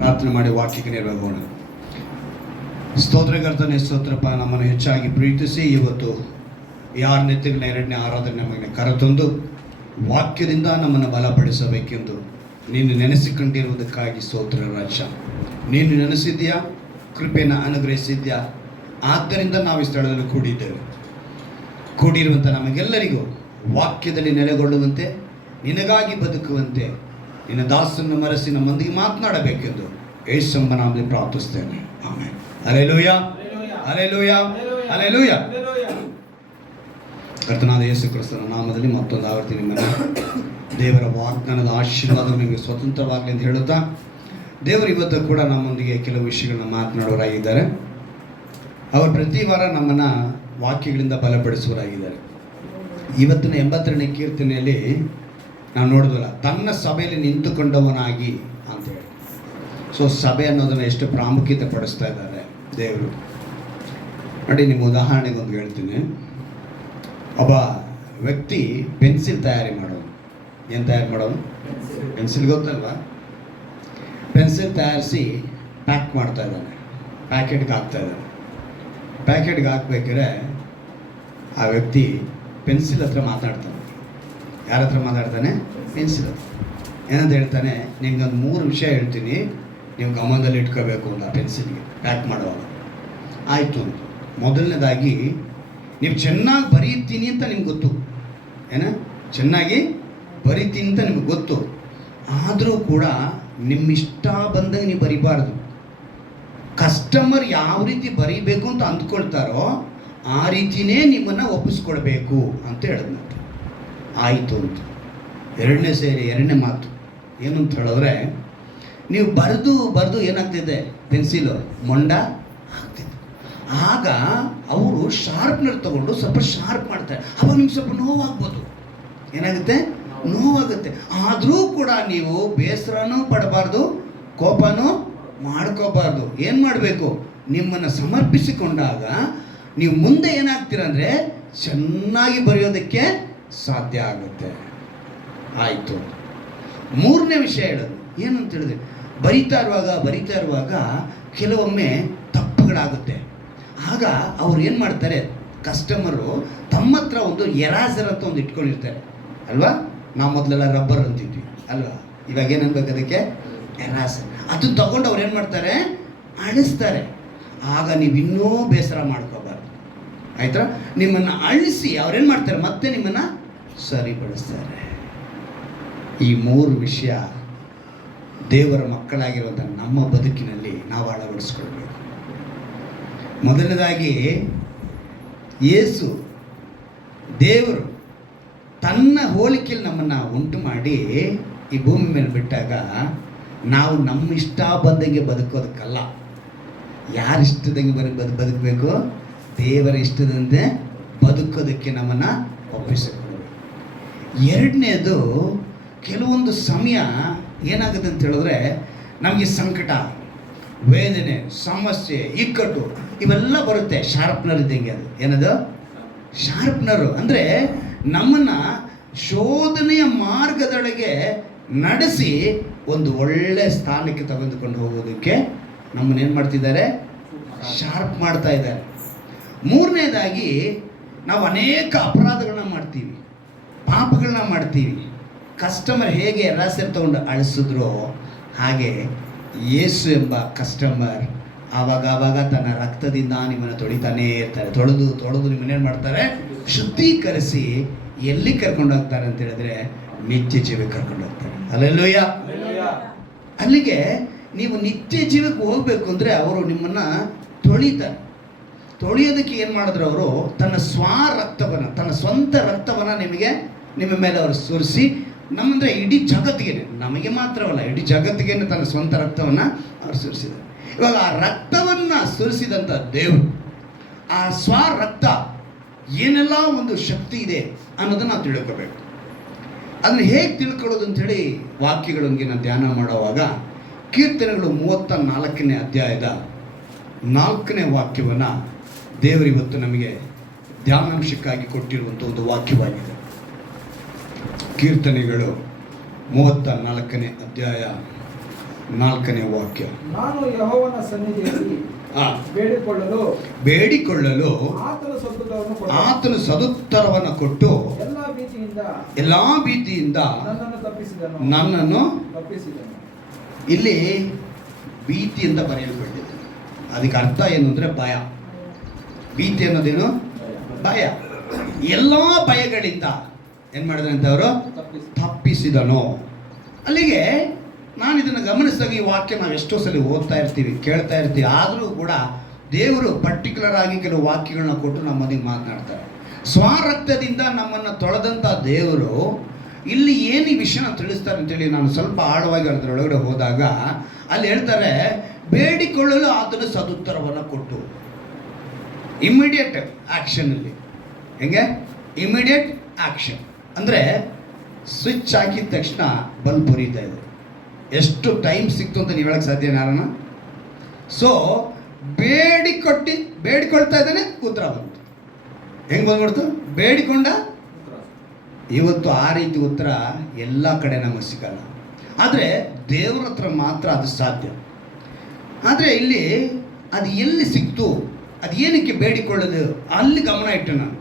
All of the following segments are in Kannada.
ಪ್ರಾರ್ಥನೆ ಮಾಡಿ ವಾಕ್ಯಕ್ಕೆ ನೆರವೇರೋಣ. ಸ್ತೋತ್ರಕರ್ತನೇ ಸ್ತೋತ್ರಪ್ಪ, ನಮ್ಮನ್ನು ಹೆಚ್ಚಾಗಿ ಪ್ರೀತಿಸಿ ಇವತ್ತು 6ನೇ ತಿಂಗಳ 2ನೇ ಆರಾಧನೆ ನಮಗೆ ಕರೆತಂದು ವಾಕ್ಯದಿಂದ ನಮ್ಮನ್ನು ಬಲಪಡಿಸಬೇಕೆಂದು ನೀನು ನೆನೆಸಿಕೊಂಡಿರುವುದಕ್ಕಾಗಿ ಸ್ತೋತ್ರ ರಾಜ. ನೀನು ನೆನೆಸಿದ್ಯಾ, ಕೃಪೆಯನ್ನು ಅನುಗ್ರಹಿಸಿದ್ಯಾ, ಆದ್ದರಿಂದ ನಾವು ಈ ಸ್ಥಳದಲ್ಲಿ ಕೂಡಿರುವಂಥ ನಮಗೆಲ್ಲರಿಗೂ ವಾಕ್ಯದಲ್ಲಿ ನೆಲೆಗೊಳ್ಳುವಂತೆ, ನಿನಗಾಗಿ ಬದುಕುವಂತೆ ನಿನ್ನ ದಾಸನ್ನು ಮರೆಸಿ ನಮ್ಮೊಂದಿಗೆ ಮಾತನಾಡಬೇಕೆಂದು ಯೇಸುವಿನ ನಾಮದಲ್ಲಿ ಪ್ರಾರ್ಥಿಸ್ತೇನೆ. ಆಮೆನ್. Hallelujah, hallelujah, hallelujah. ಕರ್ತನಾದ ಯೇಸು ಕ್ರಿಸ್ತನ ನಾಮದಲ್ಲಿ ಮತ್ತೊಂದು ಆವರ್ತಿ ನಿಮ್ಮನ್ನು ದೇವರ ವಾಗ್ದಾನದ ಆಶೀರ್ವಾದ ನಿಮಗೆ ಸ್ವತಂತ್ರವಾಗಲಿ ಅಂತ ಹೇಳುತ್ತಾ, ದೇವರು ಇವತ್ತು ಕೂಡ ನಮ್ಮೊಂದಿಗೆ ಕೆಲವು ವಿಷಯಗಳನ್ನ ಮಾತನಾಡೋರಾಗಿದ್ದಾರೆ. ಅವರು ಪ್ರತಿ ವಾರ ನಮ್ಮನ್ನು ವಾಕ್ಯಗಳಿಂದ ಬಲಪಡಿಸುವರಾಗಿದ್ದಾರೆ. ಇವತ್ತಿನ 82ನೇ ಕೀರ್ತನೆಯಲ್ಲಿ ನಾವು ನೋಡಿದ್ವಲ್ಲ, ತನ್ನ ಸಭೆಯಲ್ಲಿ ನಿಂತುಕೊಂಡವನಾಗಿ ಅಂತೇಳಿ. ಸೊ ಸಭೆ ಅನ್ನೋದನ್ನು ಎಷ್ಟು ಪ್ರಾಮುಖ್ಯತೆ ಪಡಿಸ್ತಾ ಇದ್ದಾರೆ ದೇವರು ನೋಡಿ. ನಿಮ್ಮ ಉದಾಹರಣೆಗೆ ಒಂದು ಹೇಳ್ತೀನಿ. ಒಬ್ಬ ವ್ಯಕ್ತಿ ಪೆನ್ಸಿಲ್ ತಯಾರಿ ಮಾಡೋನು. ಏನು ತಯಾರಿ ಮಾಡೋನು? ಪೆನ್ಸಿಲ್ ಗೊತ್ತಲ್ವಾ? ಪೆನ್ಸಿಲ್ ತಯಾರಿಸಿ ಪ್ಯಾಕ್ ಮಾಡ್ತಾ ಇದ್ದಾನೆ, ಪ್ಯಾಕೆಟ್ಗೆ ಹಾಕ್ತಾ ಇದ್ದಾನೆ. ಪ್ಯಾಕೆಟ್ಗೆ ಹಾಕ್ಬೇಕಾದ್ರೆ ಆ ವ್ಯಕ್ತಿ ಪೆನ್ಸಿಲ್ ಹತ್ರ ಮಾತಾಡ್ತಾನೆ. ಯಾರ ಹತ್ರ ಮಾತಾಡ್ತಾನೆ? ಪೆನ್ಸಿಲ್ ಹತ್ರ. ಏನಂತ ಹೇಳ್ತಾನೆ? ನಿಮ್ಗೊಂದು 3 ವಿಷಯ ಹೇಳ್ತೀನಿ, ನೀವು ಗಮನದಲ್ಲಿ ಇಟ್ಕೋಬೇಕು ಅಂತ ಪೆನ್ಸಿಲ್ಗೆ ಪ್ಯಾಕ್ ಮಾಡುವಾಗ. ಆಯಿತು ಅಂತ. ಮೊದಲನೇದಾಗಿ, ನೀವು ಚೆನ್ನಾಗಿ ಬರೀತೀನಿ ಅಂತ ನಿಮ್ಗೆ ಗೊತ್ತು. ಚೆನ್ನಾಗಿ ಬರೀತೀನಿ ಅಂತ ನಿಮ್ಗೆ ಗೊತ್ತು. ಆದರೂ ಕೂಡ ನಿಮ್ಮ ಇಷ್ಟ ಬಂದಂಗೆ ನೀವು ಬರಿಬಾರ್ದು. ಕಸ್ಟಮರ್ ಯಾವ ರೀತಿ ಬರೀಬೇಕು ಅಂತ ಅಂದ್ಕೊಳ್ತಾರೋ ಆ ರೀತಿಯೇ ನಿಮ್ಮನ್ನು ಒಪ್ಪಿಸ್ಕೊಡ್ಬೇಕು ಅಂತ ಹೇಳಿದ್ನಂತೆ. ಆಯಿತು ಅಂತ. ಎರಡನೇ ಮಾತು ಏನು ಅಂತ ಹೇಳಿದ್ರೆ, ನೀವು ಬರೆದು ಏನಾಗ್ತಿದೆ, ಪೆನ್ಸಿಲು ಮೊಂಡ ಆಗ್ತಿದೆ. ಆಗ ಅವರು ಶಾರ್ಪ್ನರ್ ತಗೊಂಡು ಸ್ವಲ್ಪ ಶಾರ್ಪ್ ಮಾಡ್ತಾರೆ. ಅವಾಗ ನಿಮ್ಗೆ ಸ್ವಲ್ಪ ನೋವಾಗ್ಬೋದು. ಏನಾಗುತ್ತೆ? ನೋವಾಗುತ್ತೆ. ಆದರೂ ಕೂಡ ನೀವು ಬೇಸರನೂ ಪಡಬಾರ್ದು, ಕೋಪನೂ ಮಾಡ್ಕೋಬಾರ್ದು. ಏನು ಮಾಡಬೇಕು? ನಿಮ್ಮನ್ನು ಸಮರ್ಪಿಸಿಕೊಂಡಾಗ ನೀವು ಮುಂದೆ ಏನಾಗ್ತೀರಂದರೆ ಚೆನ್ನಾಗಿ ಬರೆಯೋದಕ್ಕೆ ಸಾಧ್ಯ ಆಗುತ್ತೆ. ಆಯಿತು. 3ನೇ ವಿಷಯ ಹೇಳೋದು ಏನು ಅಂತ ಹೇಳಿದ್ರೆ, ಬರಿತಾ ಇರುವಾಗ ಕೆಲವೊಮ್ಮೆ ತಪ್ಪುಗಳಾಗುತ್ತೆ. ಆಗ ಅವ್ರು ಏನು ಮಾಡ್ತಾರೆ, ಕಸ್ಟಮರು ತಮ್ಮ ಹತ್ರ ಒಂದು ಎರಾಸರ್ ಅಂತ ಒಂದು ಇಟ್ಕೊಂಡಿರ್ತಾರೆ ಅಲ್ವಾ? ನಾವು ಮೊದಲೆಲ್ಲ ರಬ್ಬರ್ ಅಂತಿದ್ವಿ ಅಲ್ವಾ? ಇವಾಗ ಏನು ಅನ್ಬೇಕು ಅದಕ್ಕೆ? ಎರಾಸರ್. ಅದನ್ನು ತಗೊಂಡು ಅವ್ರು ಏನು ಮಾಡ್ತಾರೆ, ಅಳಿಸ್ತಾರೆ. ಆಗ ನೀವು ಇನ್ನೂ ಬೇಸರ ಮಾಡ್ಕೋಬಾರ್ದು, ಆಯ್ತಾ? ನಿಮ್ಮನ್ನು ಅಳಿಸಿ ಅವ್ರೇನು ಮಾಡ್ತಾರೆ, ಮತ್ತೆ ನಿಮ್ಮನ್ನು ಸರಿಪಡಿಸ್ತಾರೆ. ಈ 3 ವಿಷಯ ದೇವರ ಮಕ್ಕಳಾಗಿರುವಂಥ ನಮ್ಮ ಬದುಕಿನಲ್ಲಿ ನಾವು ಅಳವಡಿಸ್ಕೊಳ್ಬೇಕು. ಮೊದಲನೇದಾಗಿ, ಯೇಸು ದೇವರು ತನ್ನ ಹೋಲಿಕೆಯಲ್ಲಿ ನಮ್ಮನ್ನು ಉಂಟು ಮಾಡಿ ಈ ಭೂಮಿ ಮೇಲೆ ಬಿಟ್ಟಾಗ ನಾವು ನಮ್ಮ ಇಷ್ಟ ಬಂದಂಗೆ ಬದುಕೋದಕ್ಕಲ್ಲ, ಯಾರ ಇಷ್ಟದಂಗೆ ಬದುಕಬೇಕು? ದೇವರ ಇಷ್ಟದಂತೆ ಬದುಕೋದಕ್ಕೆ ನಮ್ಮನ್ನು ಒಪ್ಪಿಸಿಕೊಳ್ಳಬೇಕು. 2ನೇದು, ಕೆಲವೊಂದು ಸಮಯ ಏನಾಗುತ್ತೆ ಅಂತ ಹೇಳಿದ್ರೆ, ನಮಗೆ ಸಂಕಟ, ವೇದನೆ, ಸಮಸ್ಯೆ, ಇಕ್ಕಟ್ಟು ಇವೆಲ್ಲ ಬರುತ್ತೆ. ಶಾರ್ಪ್ನರ್ ಇದ್ದಂಗೆ ಅದು. ಏನದು? ಶಾರ್ಪ್ನರು. ಅಂದರೆ ನಮ್ಮನ್ನು ಶೋಧನೆಯ ಮಾರ್ಗದೊಳಗೆ ನಡೆಸಿ ಒಂದು ಒಳ್ಳೆಯ ಸ್ಥಾನಕ್ಕೆ ತೆಗೆದುಕೊಂಡು ಹೋಗೋದಕ್ಕೆ ನಮ್ಮನ್ನೇನು ಮಾಡ್ತಿದ್ದಾರೆ? ಶಾರ್ಪ್ ಮಾಡ್ತಾ ಇದ್ದಾರೆ. 3ನೇದಾಗಿ, ನಾವು ಅನೇಕ ಅಪರಾಧಗಳನ್ನ ಮಾಡ್ತೀವಿ, ಪಾಪಗಳನ್ನ ಮಾಡ್ತೀವಿ. ಕಸ್ಟಮರ್ ಹೇಗೆ ಎರಾಸರ್ ತಗೊಂಡು ಅಳಿಸಿದ್ರೋ ಹಾಗೆ ಯೇಸು ಎಂಬ ಕಸ್ಟಮರ್ ಆವಾಗ ತನ್ನ ರಕ್ತದಿಂದ ನಿಮ್ಮನ್ನು ತೊಳಿತಾನೇ ಇರ್ತಾರೆ. ತೊಳೆದು ನಿಮ್ಮನ್ನೇನು ಮಾಡ್ತಾರೆ? ಶುದ್ಧೀಕರಿಸಿ ಎಲ್ಲಿ ಕರ್ಕೊಂಡು ಹೋಗ್ತಾರೆ ಅಂತ ಹೇಳಿದ್ರೆ, ನಿತ್ಯ ಜೀವಕ್ಕೆ ಕರ್ಕೊಂಡು ಹೋಗ್ತಾರೆ. ಹಲ್ಲೆಲೂಯಾ. ಅಲ್ಲಿಗೆ ನೀವು ನಿತ್ಯ ಜೀವಕ್ಕೆ ಹೋಗಬೇಕು ಅಂದರೆ ಅವರು ನಿಮ್ಮನ್ನು ತೊಳಿತಾರೆ. ತೊಳೆಯೋದಕ್ಕೆ ಏನು ಮಾಡಿದ್ರು? ಅವರು ತನ್ನ ತನ್ನ ಸ್ವಂತ ರಕ್ತವನ್ನು ನಿಮ್ಮ ಮೇಲೆ ಅವರು ಸುರಿಸಿ, ನಮ್ಮಂದರೆ ಇಡೀ ಜಗತ್ತಿಗೆ, ನಮಗೆ ಮಾತ್ರವಲ್ಲ ಇಡೀ ಜಗತ್ತಿಗೆ ತನ್ನ ಸ್ವಂತ ರಕ್ತವನ್ನು ಅವರು ಸುರಿಸಿದ್ದಾರೆ. ಇವಾಗ ಆ ರಕ್ತವನ್ನು ಸುರಿಸಿದಂಥ ದೇವರು, ಆ ರಕ್ತ ಏನೆಲ್ಲ ಒಂದು ಶಕ್ತಿ ಇದೆ ಅನ್ನೋದನ್ನು ನಾವು ತಿಳ್ಕೋಬೇಕು. ಅದನ್ನು ಹೇಗೆ ತಿಳ್ಕೊಳ್ಳೋದು ಅಂಥೇಳಿ ವಾಕ್ಯಗಳೊಂದಿಗೆ ನಾನು ಧ್ಯಾನ ಮಾಡುವಾಗ, ಕೀರ್ತನೆಗಳು 34ನೇ ಅಧ್ಯಾಯದ 4ನೇ ವಾಕ್ಯವನ್ನು ದೇವರು ಇವತ್ತು ನಮಗೆ ಧ್ಯಾನಾಂಶಕ್ಕಾಗಿ ಕೊಟ್ಟಿರುವಂಥ ಒಂದು ವಾಕ್ಯವಾಗಿದೆ. ಕೀರ್ತನೆಗಳು 34ನೇ ಅಧ್ಯಾಯ 4ನೇ ವಾಕ್ಯ. ನಾನು ಯೆಹೋವನ ಸನ್ನಿಧಿಯಲ್ಲಿ ಬೇಡಿಕೊಳ್ಳಲು ಆತನು ಸದುತ್ತರವನ್ನು ಕೊಟ್ಟು ಎಲ್ಲಾ ಭೀತಿಯಿಂದ ನನ್ನನ್ನು ತಪ್ಪಿಸಿದನು. ಇಲ್ಲಿ ಭೀತಿಯಿಂದ ಬರೆಯಲ್ಪಟ್ಟಿದೆ. ಅದಕ್ಕೆ ಅರ್ಥ ಏನು ಅಂದ್ರೆ ಭಯ. ಭೀತಿ ಅನ್ನೋದೇನು? ಭಯ. ಎಲ್ಲಾ ಭಯಗಳಿಂದ ಏನ್ ಮಾಡಿದಂತೆ ಅವರು ತಪ್ಪಿಸಿದನು. ಅಲ್ಲಿಗೆ ನಾನು ಇದನ್ನು ಗಮನಿಸಿದಾಗ ಈ ವಾಕ್ಯ ನಾವು ಎಷ್ಟೋ ಸಲ ಓದ್ತಾ ಇರ್ತೀವಿ, ಕೇಳ್ತಾ ಇರ್ತೀವಿ. ಆದರೂ ಕೂಡ ದೇವರು ಪರ್ಟಿಕ್ಯುಲರ್ ಆಗಿ ಕೆಲವು ವಾಕ್ಯಗಳನ್ನ ಕೊಟ್ಟು ನಮ್ಮೊಂದಿಗೆ ಮಾತನಾಡ್ತಾರೆ. ಸ್ವರಕ್ತದಿಂದ ನಮ್ಮನ್ನು ತೊಳೆದಂಥ ದೇವರು ಇಲ್ಲಿ ಏನು ಈ ವಿಷಯನ ತಿಳಿಸ್ತಾರೆ ಅಂತೇಳಿ ನಾನು ಸ್ವಲ್ಪ ಆಳವಾಗಿ ಅದರೊಳಗಡೆ ಹೋದಾಗ ಅಲ್ಲಿ ಹೇಳ್ತಾರೆ, ಬೇಡಿಕೊಳ್ಳಲು ಆತನು ಸದುತ್ತರವನ್ನು ಕೊಟ್ಟು. ಇಮ್ಮಿಡಿಯೇಟ್ ಆ್ಯಕ್ಷನಲ್ಲಿ. ಹೆಂಗೆ? ಇಮ್ಮಿಡಿಯೇಟ್ ಆ್ಯಕ್ಷನ್ ಅಂದರೆ ಸ್ವಿಚ್ ಹಾಕಿದ ತಕ್ಷಣ ಬಲ್ಬ್ ಉರಿತಾ ಇದೆ. ಎಷ್ಟು ಟೈಮ್ ಸಿಕ್ತು ಅಂತ ನೀವು ಹೇಳಕ್ಕೆ ಸಾಧ್ಯ ಯಾರನ್ನ? ಸೊ ಬೇಡಿಕೊಳ್ತಾ ಇದ್ದಾನೆ, ಉತ್ತರ ಬಂತು. ಹೆಂಗೆ ಬಂದ್ಬಿಡ್ತು? ಬೇಡಿಕೊಂಡ. ಇವತ್ತು ಆ ರೀತಿ ಉತ್ತರ ಎಲ್ಲ ಕಡೆ ನಮಗೆ ಸಿಗಲ್ಲ, ಆದರೆ ದೇವರ ಹತ್ರ ಮಾತ್ರ ಅದು ಸಾಧ್ಯ. ಆದರೆ ಇಲ್ಲಿ ಅದು ಎಲ್ಲಿ ಸಿಕ್ತು, ಅದು ಏನಕ್ಕೆ ಬೇಡಿಕೊಳ್ಳೋದು, ಅಲ್ಲಿ ಗಮನ ಇಟ್ಟು ನಾನು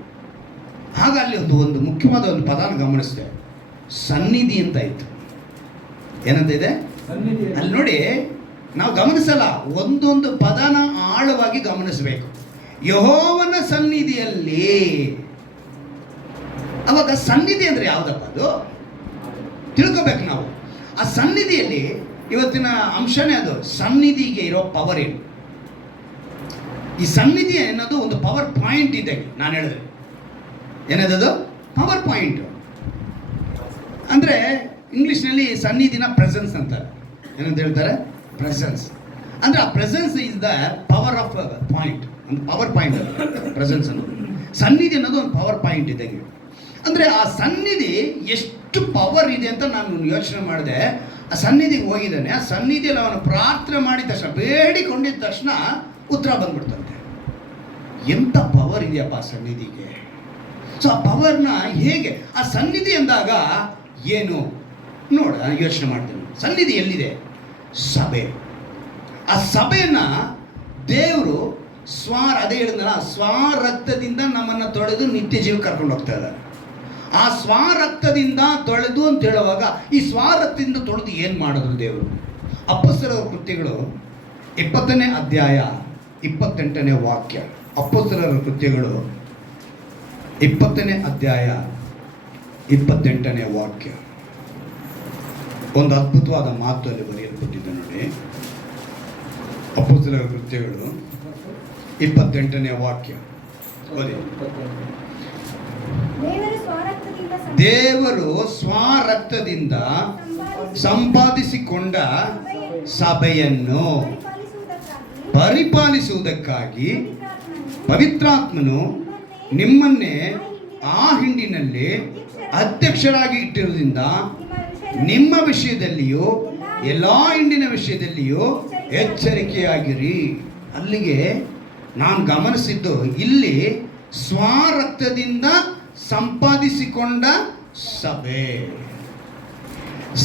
ಆಗ ಅಲ್ಲಿ ಒಂದು ಮುಖ್ಯವಾದ ಒಂದು ಪದಾನ ಗಮನಿಸಿದೆ. ಸನ್ನಿಧಿ ಅಂತ ಇತ್ತು. ಏನಂತ ಇದೆ ಅಲ್ಲಿ ನೋಡಿ, ನಾವು ಗಮನಿಸಲ್ಲ, ಒಂದೊಂದು ಪದನ ಆಳವಾಗಿ ಗಮನಿಸಬೇಕು. ಯೆಹೋವನ ಸನ್ನಿಧಿಯಲ್ಲಿ. ಅವಾಗ ಸನ್ನಿಧಿ ಅಂದ್ರೆ ಯಾವುದಪ್ಪ? ಅದು ತಿಳ್ಕೋಬೇಕು ನಾವು. ಆ ಸನ್ನಿಧಿಯಲ್ಲಿ ಇವತ್ತಿನ ಅಂಶನೇ ಅದು. ಸನ್ನಿಧಿಗೆ ಇರೋ ಪವರ್ ಏನು? ಈ ಸನ್ನಿಧಿ ಅನ್ನೋದು ಒಂದು ಪವರ್ ಪಾಯಿಂಟ್ ಇದೆ. ನಾನು ಹೇಳಿದ್ರೆ ಏನದು? ಪವರ್ ಪಾಯಿಂಟ್ ಅಂದರೆ ಇಂಗ್ಲೀಷ್ನಲ್ಲಿ ಸನ್ನಿಧಿನ ಪ್ರೆಸೆನ್ಸ್ ಅಂತಾರೆ. ಏನಂತ ಹೇಳ್ತಾರೆ? ಪ್ರೆಸೆನ್ಸ್. ಅಂದರೆ ಆ presence is the power of point. ಒಂದು ಪವರ್ ಪಾಯಿಂಟ್ ಅದು ಪ್ರೆಸೆನ್ಸ್ ಅನ್ನೋದು. ಸನ್ನಿಧಿ ಅನ್ನೋದು ಒಂದು ಪವರ್ ಪಾಯಿಂಟ್ ಇದ್ದಂಗೆ. ಅಂದರೆ ಆ ಸನ್ನಿಧಿ ಎಷ್ಟು ಪವರ್ ಇದೆ ಅಂತ ನಾನು ಯೋಚನೆ ಮಾಡಿದೆ. ಆ ಸನ್ನಿಧಿಗೆ ಹೋಗಿದ್ದಾನೆ. ಆ ಸನ್ನಿಧಿಯಲ್ಲಿ ಅವನು ಪ್ರಾರ್ಥನೆ ಮಾಡಿದ ತಕ್ಷಣ, ಬೇಡಿಕೊಂಡಿದ್ದ ತಕ್ಷಣ ಉತ್ತರ ಬಂದ್ಬಿಡ್ತಂತೆ. ಎಂಥ ಪವರ್ ಇದೆಯಪ್ಪ ಆ ಸನ್ನಿಧಿಗೆ. ಸೊ ಆ ಪವರ್ನ ಹೇಗೆ, ಆ ಸನ್ನಿಧಿ ಅಂದಾಗ ಏನು ನೋಡ, ಯೋಚನೆ ಮಾಡ್ತೀನಿ. ಸನ್ನಿಧಿ ಎಲ್ಲಿದೆ? ಸಭೆ. ಆ ಸಭೆಯನ್ನ ದೇವರು ಅದೇ ಹೇಳಿದ್ನಲ್ಲ, ಸ್ವರಕ್ತದಿಂದ ನಮ್ಮನ್ನು ತೊಳೆದು ನಿತ್ಯ ಜೀವ ಕರ್ಕೊಂಡು ಹೋಗ್ತಾ ಇದ್ದಾರೆ. ಆ ಸ್ವರಕ್ತದಿಂದ ತೊಳೆದು ಅಂತ ಹೇಳುವಾಗ ಈ ಸ್ವರಕ್ತದಿಂದ ತೊಳೆದು ಏನು ಮಾಡಿದ್ರು ದೇವರು? ಅಪೊಸ್ತಲರ ಕೃತ್ಯಗಳು 20ನೇ ಅಧ್ಯಾಯ 28ನೇ ವಾಕ್ಯ. ಅಪೊಸ್ತಲರ ಕೃತ್ಯಗಳು 20ನೇ ಅಧ್ಯಾಯ 28ನೇ ವಾಕ್ಯ. ಒಂದು ಅದ್ಭುತವಾದ ಮಾತು ಅಲ್ಲಿ ಬರೆಯಲ್ಪಟ್ಟಿದೆ ನೋಡಿ. ಅಪೊಸ್ತಲರ ಕೃತ್ಯಗಳು 28ನೇ ವಾಕ್ಯ ಓದಿ. ದೇವರು ಸ್ವರಕ್ತದಿಂದ ಸಂಪಾದಿಸಿಕೊಂಡ ಸಭೆಯನ್ನು ಪರಿಪಾಲಿಸುವುದಕ್ಕಾಗಿ ಪವಿತ್ರಾತ್ಮನು ನಿಮ್ಮನ್ನೇ ಆ ಹಿಂಡಿನಲ್ಲಿ ಅಧ್ಯಕ್ಷರಾಗಿ ಇಟ್ಟಿರುವುದರಿಂದ ನಿಮ್ಮ ವಿಷಯದಲ್ಲಿಯೂ ಎಲ್ಲ ಹಿಂಡಿನ ವಿಷಯದಲ್ಲಿಯೂ ಎಚ್ಚರಿಕೆಯಾಗಿರಿ. ಅಲ್ಲಿಗೆ ನಾನು ಗಮನಿಸಿದ್ದು, ಇಲ್ಲಿ ಸ್ವರಕ್ತದಿಂದ ಸಂಪಾದಿಸಿಕೊಂಡ ಸಭೆ.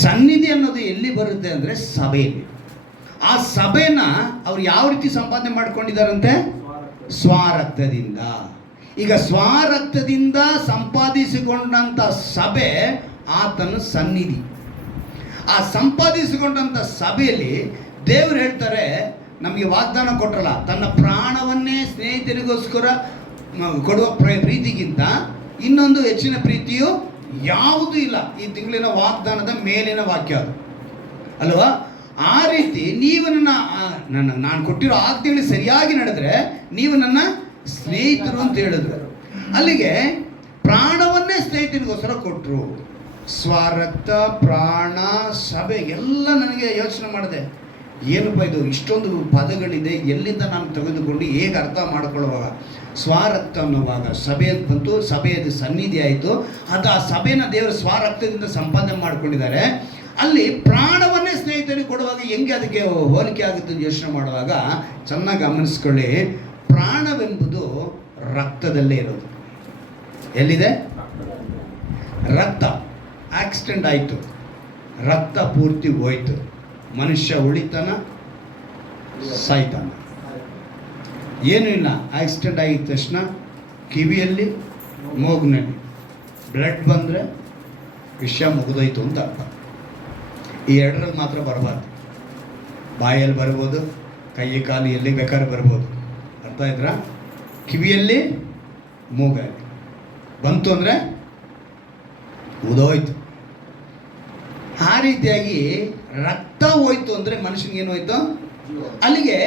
ಸನ್ನಿಧಿ ಅನ್ನೋದು ಎಲ್ಲಿ ಬರುತ್ತೆ ಅಂದರೆ ಸಭೆಯಲ್ಲಿ. ಆ ಸಭೆನ ಅವ್ರು ಯಾವ ರೀತಿ ಸಂಪಾದನೆ ಮಾಡ್ಕೊಂಡಿದ್ದಾರಂತೆ? ಸ್ವರಕ್ತದಿಂದ. ಈಗ ಸ್ವರಕ್ತದಿಂದ ಸಂಪಾದಿಸಿಕೊಂಡಂಥ ಸಭೆ ಆತನ ಸನ್ನಿಧಿ. ಆ ಸಂಪಾದಿಸಿಕೊಂಡಂಥ ಸಭೆಯಲ್ಲಿ ದೇವರು ಹೇಳ್ತಾರೆ, ನಮಗೆ ವಾಗ್ದಾನ ಕೊಟ್ಟರಲ್ಲ, ತನ್ನ ಪ್ರಾಣವನ್ನೇ ಸ್ನೇಹಿತರಿಗೋಸ್ಕರ ಕೊಡುವ ಪ್ರೀತಿಗಿಂತ ಇನ್ನೊಂದು ಹೆಚ್ಚಿನ ಪ್ರೀತಿಯು ಯಾವುದೂ ಇಲ್ಲ. ಈ ತಿಂಗಳಿನ ವಾಗ್ದಾನದ ಮೇಲಿನ ವಾಕ್ಯ ಅದು ಅಲ್ವಾ? ಆ ರೀತಿ ನೀವು ನಾನು ಕೊಟ್ಟಿರೋ ಆಜ್ಞೆಗಳು ಸರಿಯಾಗಿ ನಡೆದ್ರೆ ನೀವು ನನ್ನ ಸ್ನೇಹಿತರು ಅಂತ ಹೇಳಿದ್ರು. ಅಲ್ಲಿಗೆ ಪ್ರಾಣವನ್ನೇ ಸ್ನೇಹಿತರಿಗೋಸ್ಕರ ಕೊಟ್ಟರು. ಸ್ವರಕ್ತ, ಪ್ರಾಣ, ಸಭೆ ಎಲ್ಲ ನನಗೆ ಯೋಚನೆ ಮಾಡಿದೆ, ಏನಪ್ಪ ಇದು ಇಷ್ಟೊಂದು ಪದಗಳಿದೆ, ಎಲ್ಲಿಂದ ನಾನು ತೆಗೆದುಕೊಂಡು ಹೇಗೆ ಅರ್ಥ ಮಾಡ್ಕೊಳ್ಳುವಾಗ ಸ್ವರಕ್ತ ಅನ್ನುವಾಗ ಸಭೆ ಬಂತು, ಸಭೆಯದು ಸನ್ನಿಧಿ ಆಯಿತು. ಅದು ಆ ಸಭೆನ ದೇವರು ಸ್ವರಕ್ತದಿಂದ ಸಂಪಾದನೆ ಮಾಡ್ಕೊಂಡಿದ್ದಾರೆ. ಅಲ್ಲಿ ಪ್ರಾಣವನ್ನೇ ಸ್ನೇಹಿತರಿಗೆ ಕೊಡುವಾಗ ಹೆಂಗೆ ಅದಕ್ಕೆ ಹೋಲಿಕೆ ಆಗುತ್ತೆ ಅಂತ ಯೋಚನೆ ಮಾಡುವಾಗ ಚೆನ್ನಾಗಿ ಗಮನಿಸ್ಕೊಳ್ಳಿ. ಪ್ರಾಣವೆಂಬುದು ರಕ್ತದಲ್ಲೇ ಇರೋದು. ಎಲ್ಲಿದೆ? ರಕ್ತ. ಆಕ್ಸಿಡೆಂಟ್ ಆಯಿತು, ರಕ್ತ ಪೂರ್ತಿ ಹೋಯ್ತು, ಮನುಷ್ಯ ಉಳಿತಾನ ಸಾಯ್ತಾನ. ಏನೂ ಇಲ್ಲ, ಆಕ್ಸಿಡೆಂಟ್ ಆಗಿದ ತಕ್ಷಣ ಕಿವಿಯಲ್ಲಿ ಮೂಗಿನಲ್ಲಿ ಬ್ಲಡ್ ಬಂದರೆ ವಿಷಯ ಮುಗಿದೋಯ್ತು ಅಂತ ಅರ್ಥ. ಈ ಎರಡರಲ್ಲಿ ಮಾತ್ರ ಬರಬಾರ್ದು. ಬಾಯಲ್ಲಿ ಬರ್ಬೋದು, ಕೈ ಕಾಲು ಎಲ್ಲಿ ಬೇಕಾದ್ರೆ ಬರ್ಬೋದು. ಅರ್ಥ ಆಯ್ತಾ? ಕಿವಿಯಲ್ಲಿ ಮೂಗಲ್ಲಿ ಬಂತು ಅಂದರೆ ಮುಗಿದೋಯ್ತು. ಆ ರೀತಿಯಾಗಿ ರಕ್ತ ಹೋಯ್ತು ಅಂದರೆ ಮನುಷ್ಯನಿಗೆ ಏನು ಹೋಯ್ತು? ಅಲ್ಲಿಗೆ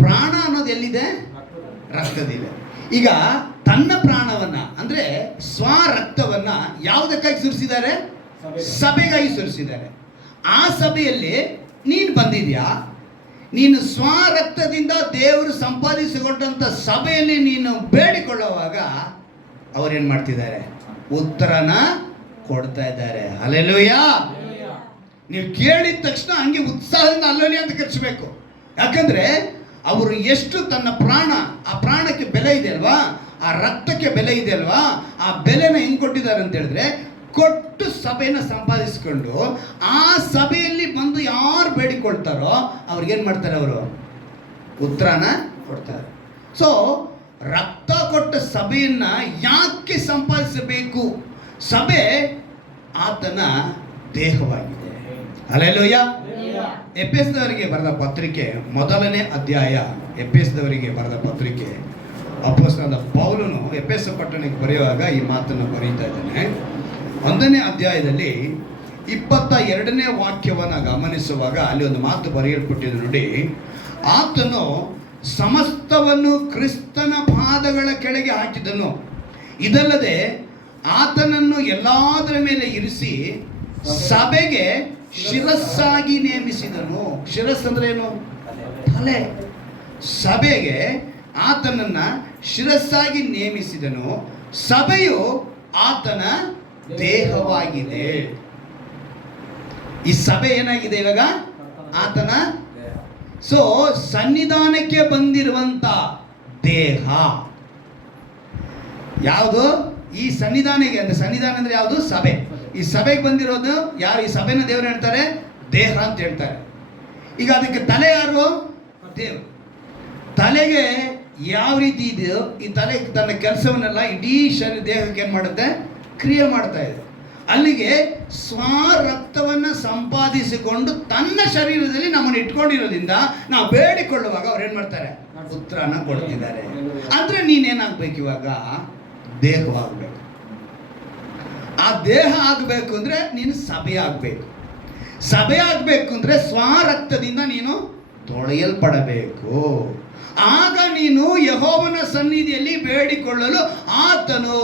ಪ್ರಾಣ ಅನ್ನೋದು ಎಲ್ಲಿದೆ? ರಕ್ತದಿದೆ. ಈಗ ತನ್ನ ಪ್ರಾಣವನ್ನ ಅಂದ್ರೆ ಸ್ವರಕ್ತವನ್ನ ಯಾವುದಕ್ಕಾಗಿ ಸುರಿಸಿದ್ದಾರೆ? ಸಭೆಗಾಗಿ ಸುರಿಸಿದ್ದಾರೆ. ಆ ಸಭೆಯಲ್ಲಿ ನೀನು ಬಂದಿದ್ಯಾ? ನೀನು ಸ್ವರಕ್ತದಿಂದ ದೇವರು ಸಂಪಾದಿಸಿಕೊಂಡಂಥ ಸಭೆಯಲ್ಲಿ ನೀನು ಬೇಡಿಕೊಳ್ಳುವಾಗ ಅವರೇನು ಮಾಡ್ತಿದ್ದಾರೆ? ಉತ್ತರನ ಕೊಡ್ತಾ ಇದ್ದಾರೆ. ಹಲ್ಲೆಲೂಯಾ. ನೀವು ಕೇಳಿದ ತಕ್ಷಣ ಹಂಗೆ ಉತ್ಸಾಹದಿಂದ ಹಲ್ಲೆಲೂಯಾ ಅಂತ ಕರೆಸಬೇಕು. ಯಾಕಂದ್ರೆ ಅವರು ಎಷ್ಟು ತನ್ನ ಪ್ರಾಣ, ಆ ಪ್ರಾಣಕ್ಕೆ ಬೆಲೆ ಇದೆ ಅಲ್ವಾ, ಆ ರಕ್ತಕ್ಕೆ ಬೆಲೆ ಇದೆ ಅಲ್ವಾ, ಆ ಬೆಲೆನ ಹೆಂಗೆ ಕೊಟ್ಟಿದ್ದಾರೆ ಅಂತ ಹೇಳಿದ್ರೆ ಕೊಟ್ಟು ಸಭೆನ ಸಂಪಾದಿಸಿಕೊಂಡು ಆ ಸಭೆಯಲ್ಲಿ ಬಂದು ಯಾರು ಬೇಡಿಕೊಳ್ತಾರೋ ಅವ್ರಿಗೇನು ಮಾಡ್ತಾರೆ? ಅವರು ಉತ್ತರನ ಕೊಡ್ತಾರೆ. ಸೊ ರಕ್ತ ಕೊಟ್ಟ ಸಭೆಯನ್ನ ಯಾಕೆ ಸಂಪಾದಿಸಬೇಕು? ಸಭೆ ಆತನ ದೇಹವಾಗಿದೆ. ಹಲ್ಲೆಲೂಯಾ. ಎಫೆಸದವರಿಗೆ ಬರೆದ ಪತ್ರಿಕೆ 1ನೇ ಅಧ್ಯಾಯ, ಎಫೆಸದವರಿಗೆ ಬರೆದ ಪತ್ರಿಕೆ, ಅಪೊಸ್ತಲನಾದ ಪೌಲನು ಎಫೆಸ ಪಟ್ಟಣಕ್ಕೆ ಬರೆಯುವಾಗ ಈ ಮಾತನ್ನು ಬರೀತಾ ಇದ್ದಾನೆ. 1ನೇ ಅಧ್ಯಾಯದಲ್ಲಿ 22ನೇ ವಾಕ್ಯವನ್ನು ಗಮನಿಸುವಾಗ ಅಲ್ಲಿ ಒಂದು ಮಾತು ಬರೆಯಲ್ಪಟ್ಟಿದೆ ನೋಡಿ. ಆತನು ಸಮಸ್ತವನ್ನು ಕ್ರಿಸ್ತನ ಪಾದಗಳ ಕೆಳಗೆ ಹಾಕಿದನು, ಇದಲ್ಲದೆ ಆತನನ್ನು ಎಲ್ಲದರ ಮೇಲೆ ಇರಿಸಿ ಸಭೆಗೆ ಶಿರಸ್ಸಾಗಿ ನೇಮಿಸಿದನು. ಶಿರಸ್ ಅಂದ್ರೆ ಏನು? ತಲೆ. ಸಭೆಗೆ ಆತನನ್ನ ಶಿರಸ್ಸಾಗಿ ನೇಮಿಸಿದನು. ಸಭೆಯು ಆತನ ದೇಹವಾಗಿದೆ. ಈ ಸಭೆ ಏನಾಗಿದೆ ಇವಾಗ? ಆತನ. ಸೊ ಸನ್ನಿಧಾನಕ್ಕೆ ಬಂದಿರುವಂತ ದೇಹ ಯಾವುದು? ಈ ಸನ್ನಿಧಾನಕ್ಕೆ ಅಂದ್ರೆ ಸನ್ನಿಧಾನ ಅಂದ್ರೆ ಯಾವುದು? ಸಭೆ. ಈ ಸಭೆಗೆ ಬಂದಿರೋದು ಯಾರು? ಈ ಸಭೆನ ದೇವರು ಹೇಳ್ತಾರೆ ದೇಹ ಅಂತ ಹೇಳ್ತಾರೆ. ಈಗ ಅದಕ್ಕೆ ತಲೆ ಯಾರು? ದೇವರು. ತಲೆಗೆ ಯಾವ ರೀತಿ ಇದೆಯೋ ಈ ತಲೆ ತನ್ನ ಕೆಲಸವನ್ನೆಲ್ಲ ಇಡೀ ದೇಹಕ್ಕೆ ಏನು ಮಾಡುತ್ತೆ? ಕ್ರಿಯೆ ಮಾಡ್ತಾ ಇದೆ. ಅಲ್ಲಿಗೆ ಸ್ವರಕ್ತವನ್ನು ಸಂಪಾದಿಸಿಕೊಂಡು ತನ್ನ ಶರೀರದಲ್ಲಿ ನಮ್ಮನ್ನು ಇಟ್ಕೊಂಡಿರೋದ್ರಿಂದ ನಾವು ಬೇಡಿಕೊಳ್ಳುವಾಗ ಅವ್ರು ಏನು ಮಾಡ್ತಾರೆ? ಉತ್ತರನ ಕೊಡ್ತಿದ್ದಾರೆ. ಅಂದ್ರೆ ನೀನೇನಾಗಬೇಕು? ಇವಾಗ ದೇಹವಾಗಬೇಕು. ಆ ದೇಹ ಆಗಬೇಕು ಅಂದ್ರೆ ನೀನು ಸಭೆ ಆಗಬೇಕು. ಸಭೆ ಆಗಬೇಕು ಅಂದ್ರೆ ಸ್ವರಕ್ತದಿಂದ ನೀನು ತೊಳೆಯಲ್ಪಡಬೇಕು. ಆಗ ನೀನು ಯೆಹೋವನ ಸನ್ನಿಧಿಯಲ್ಲಿ ಬೇಡಿಕೊಳ್ಳಲು ಆತನು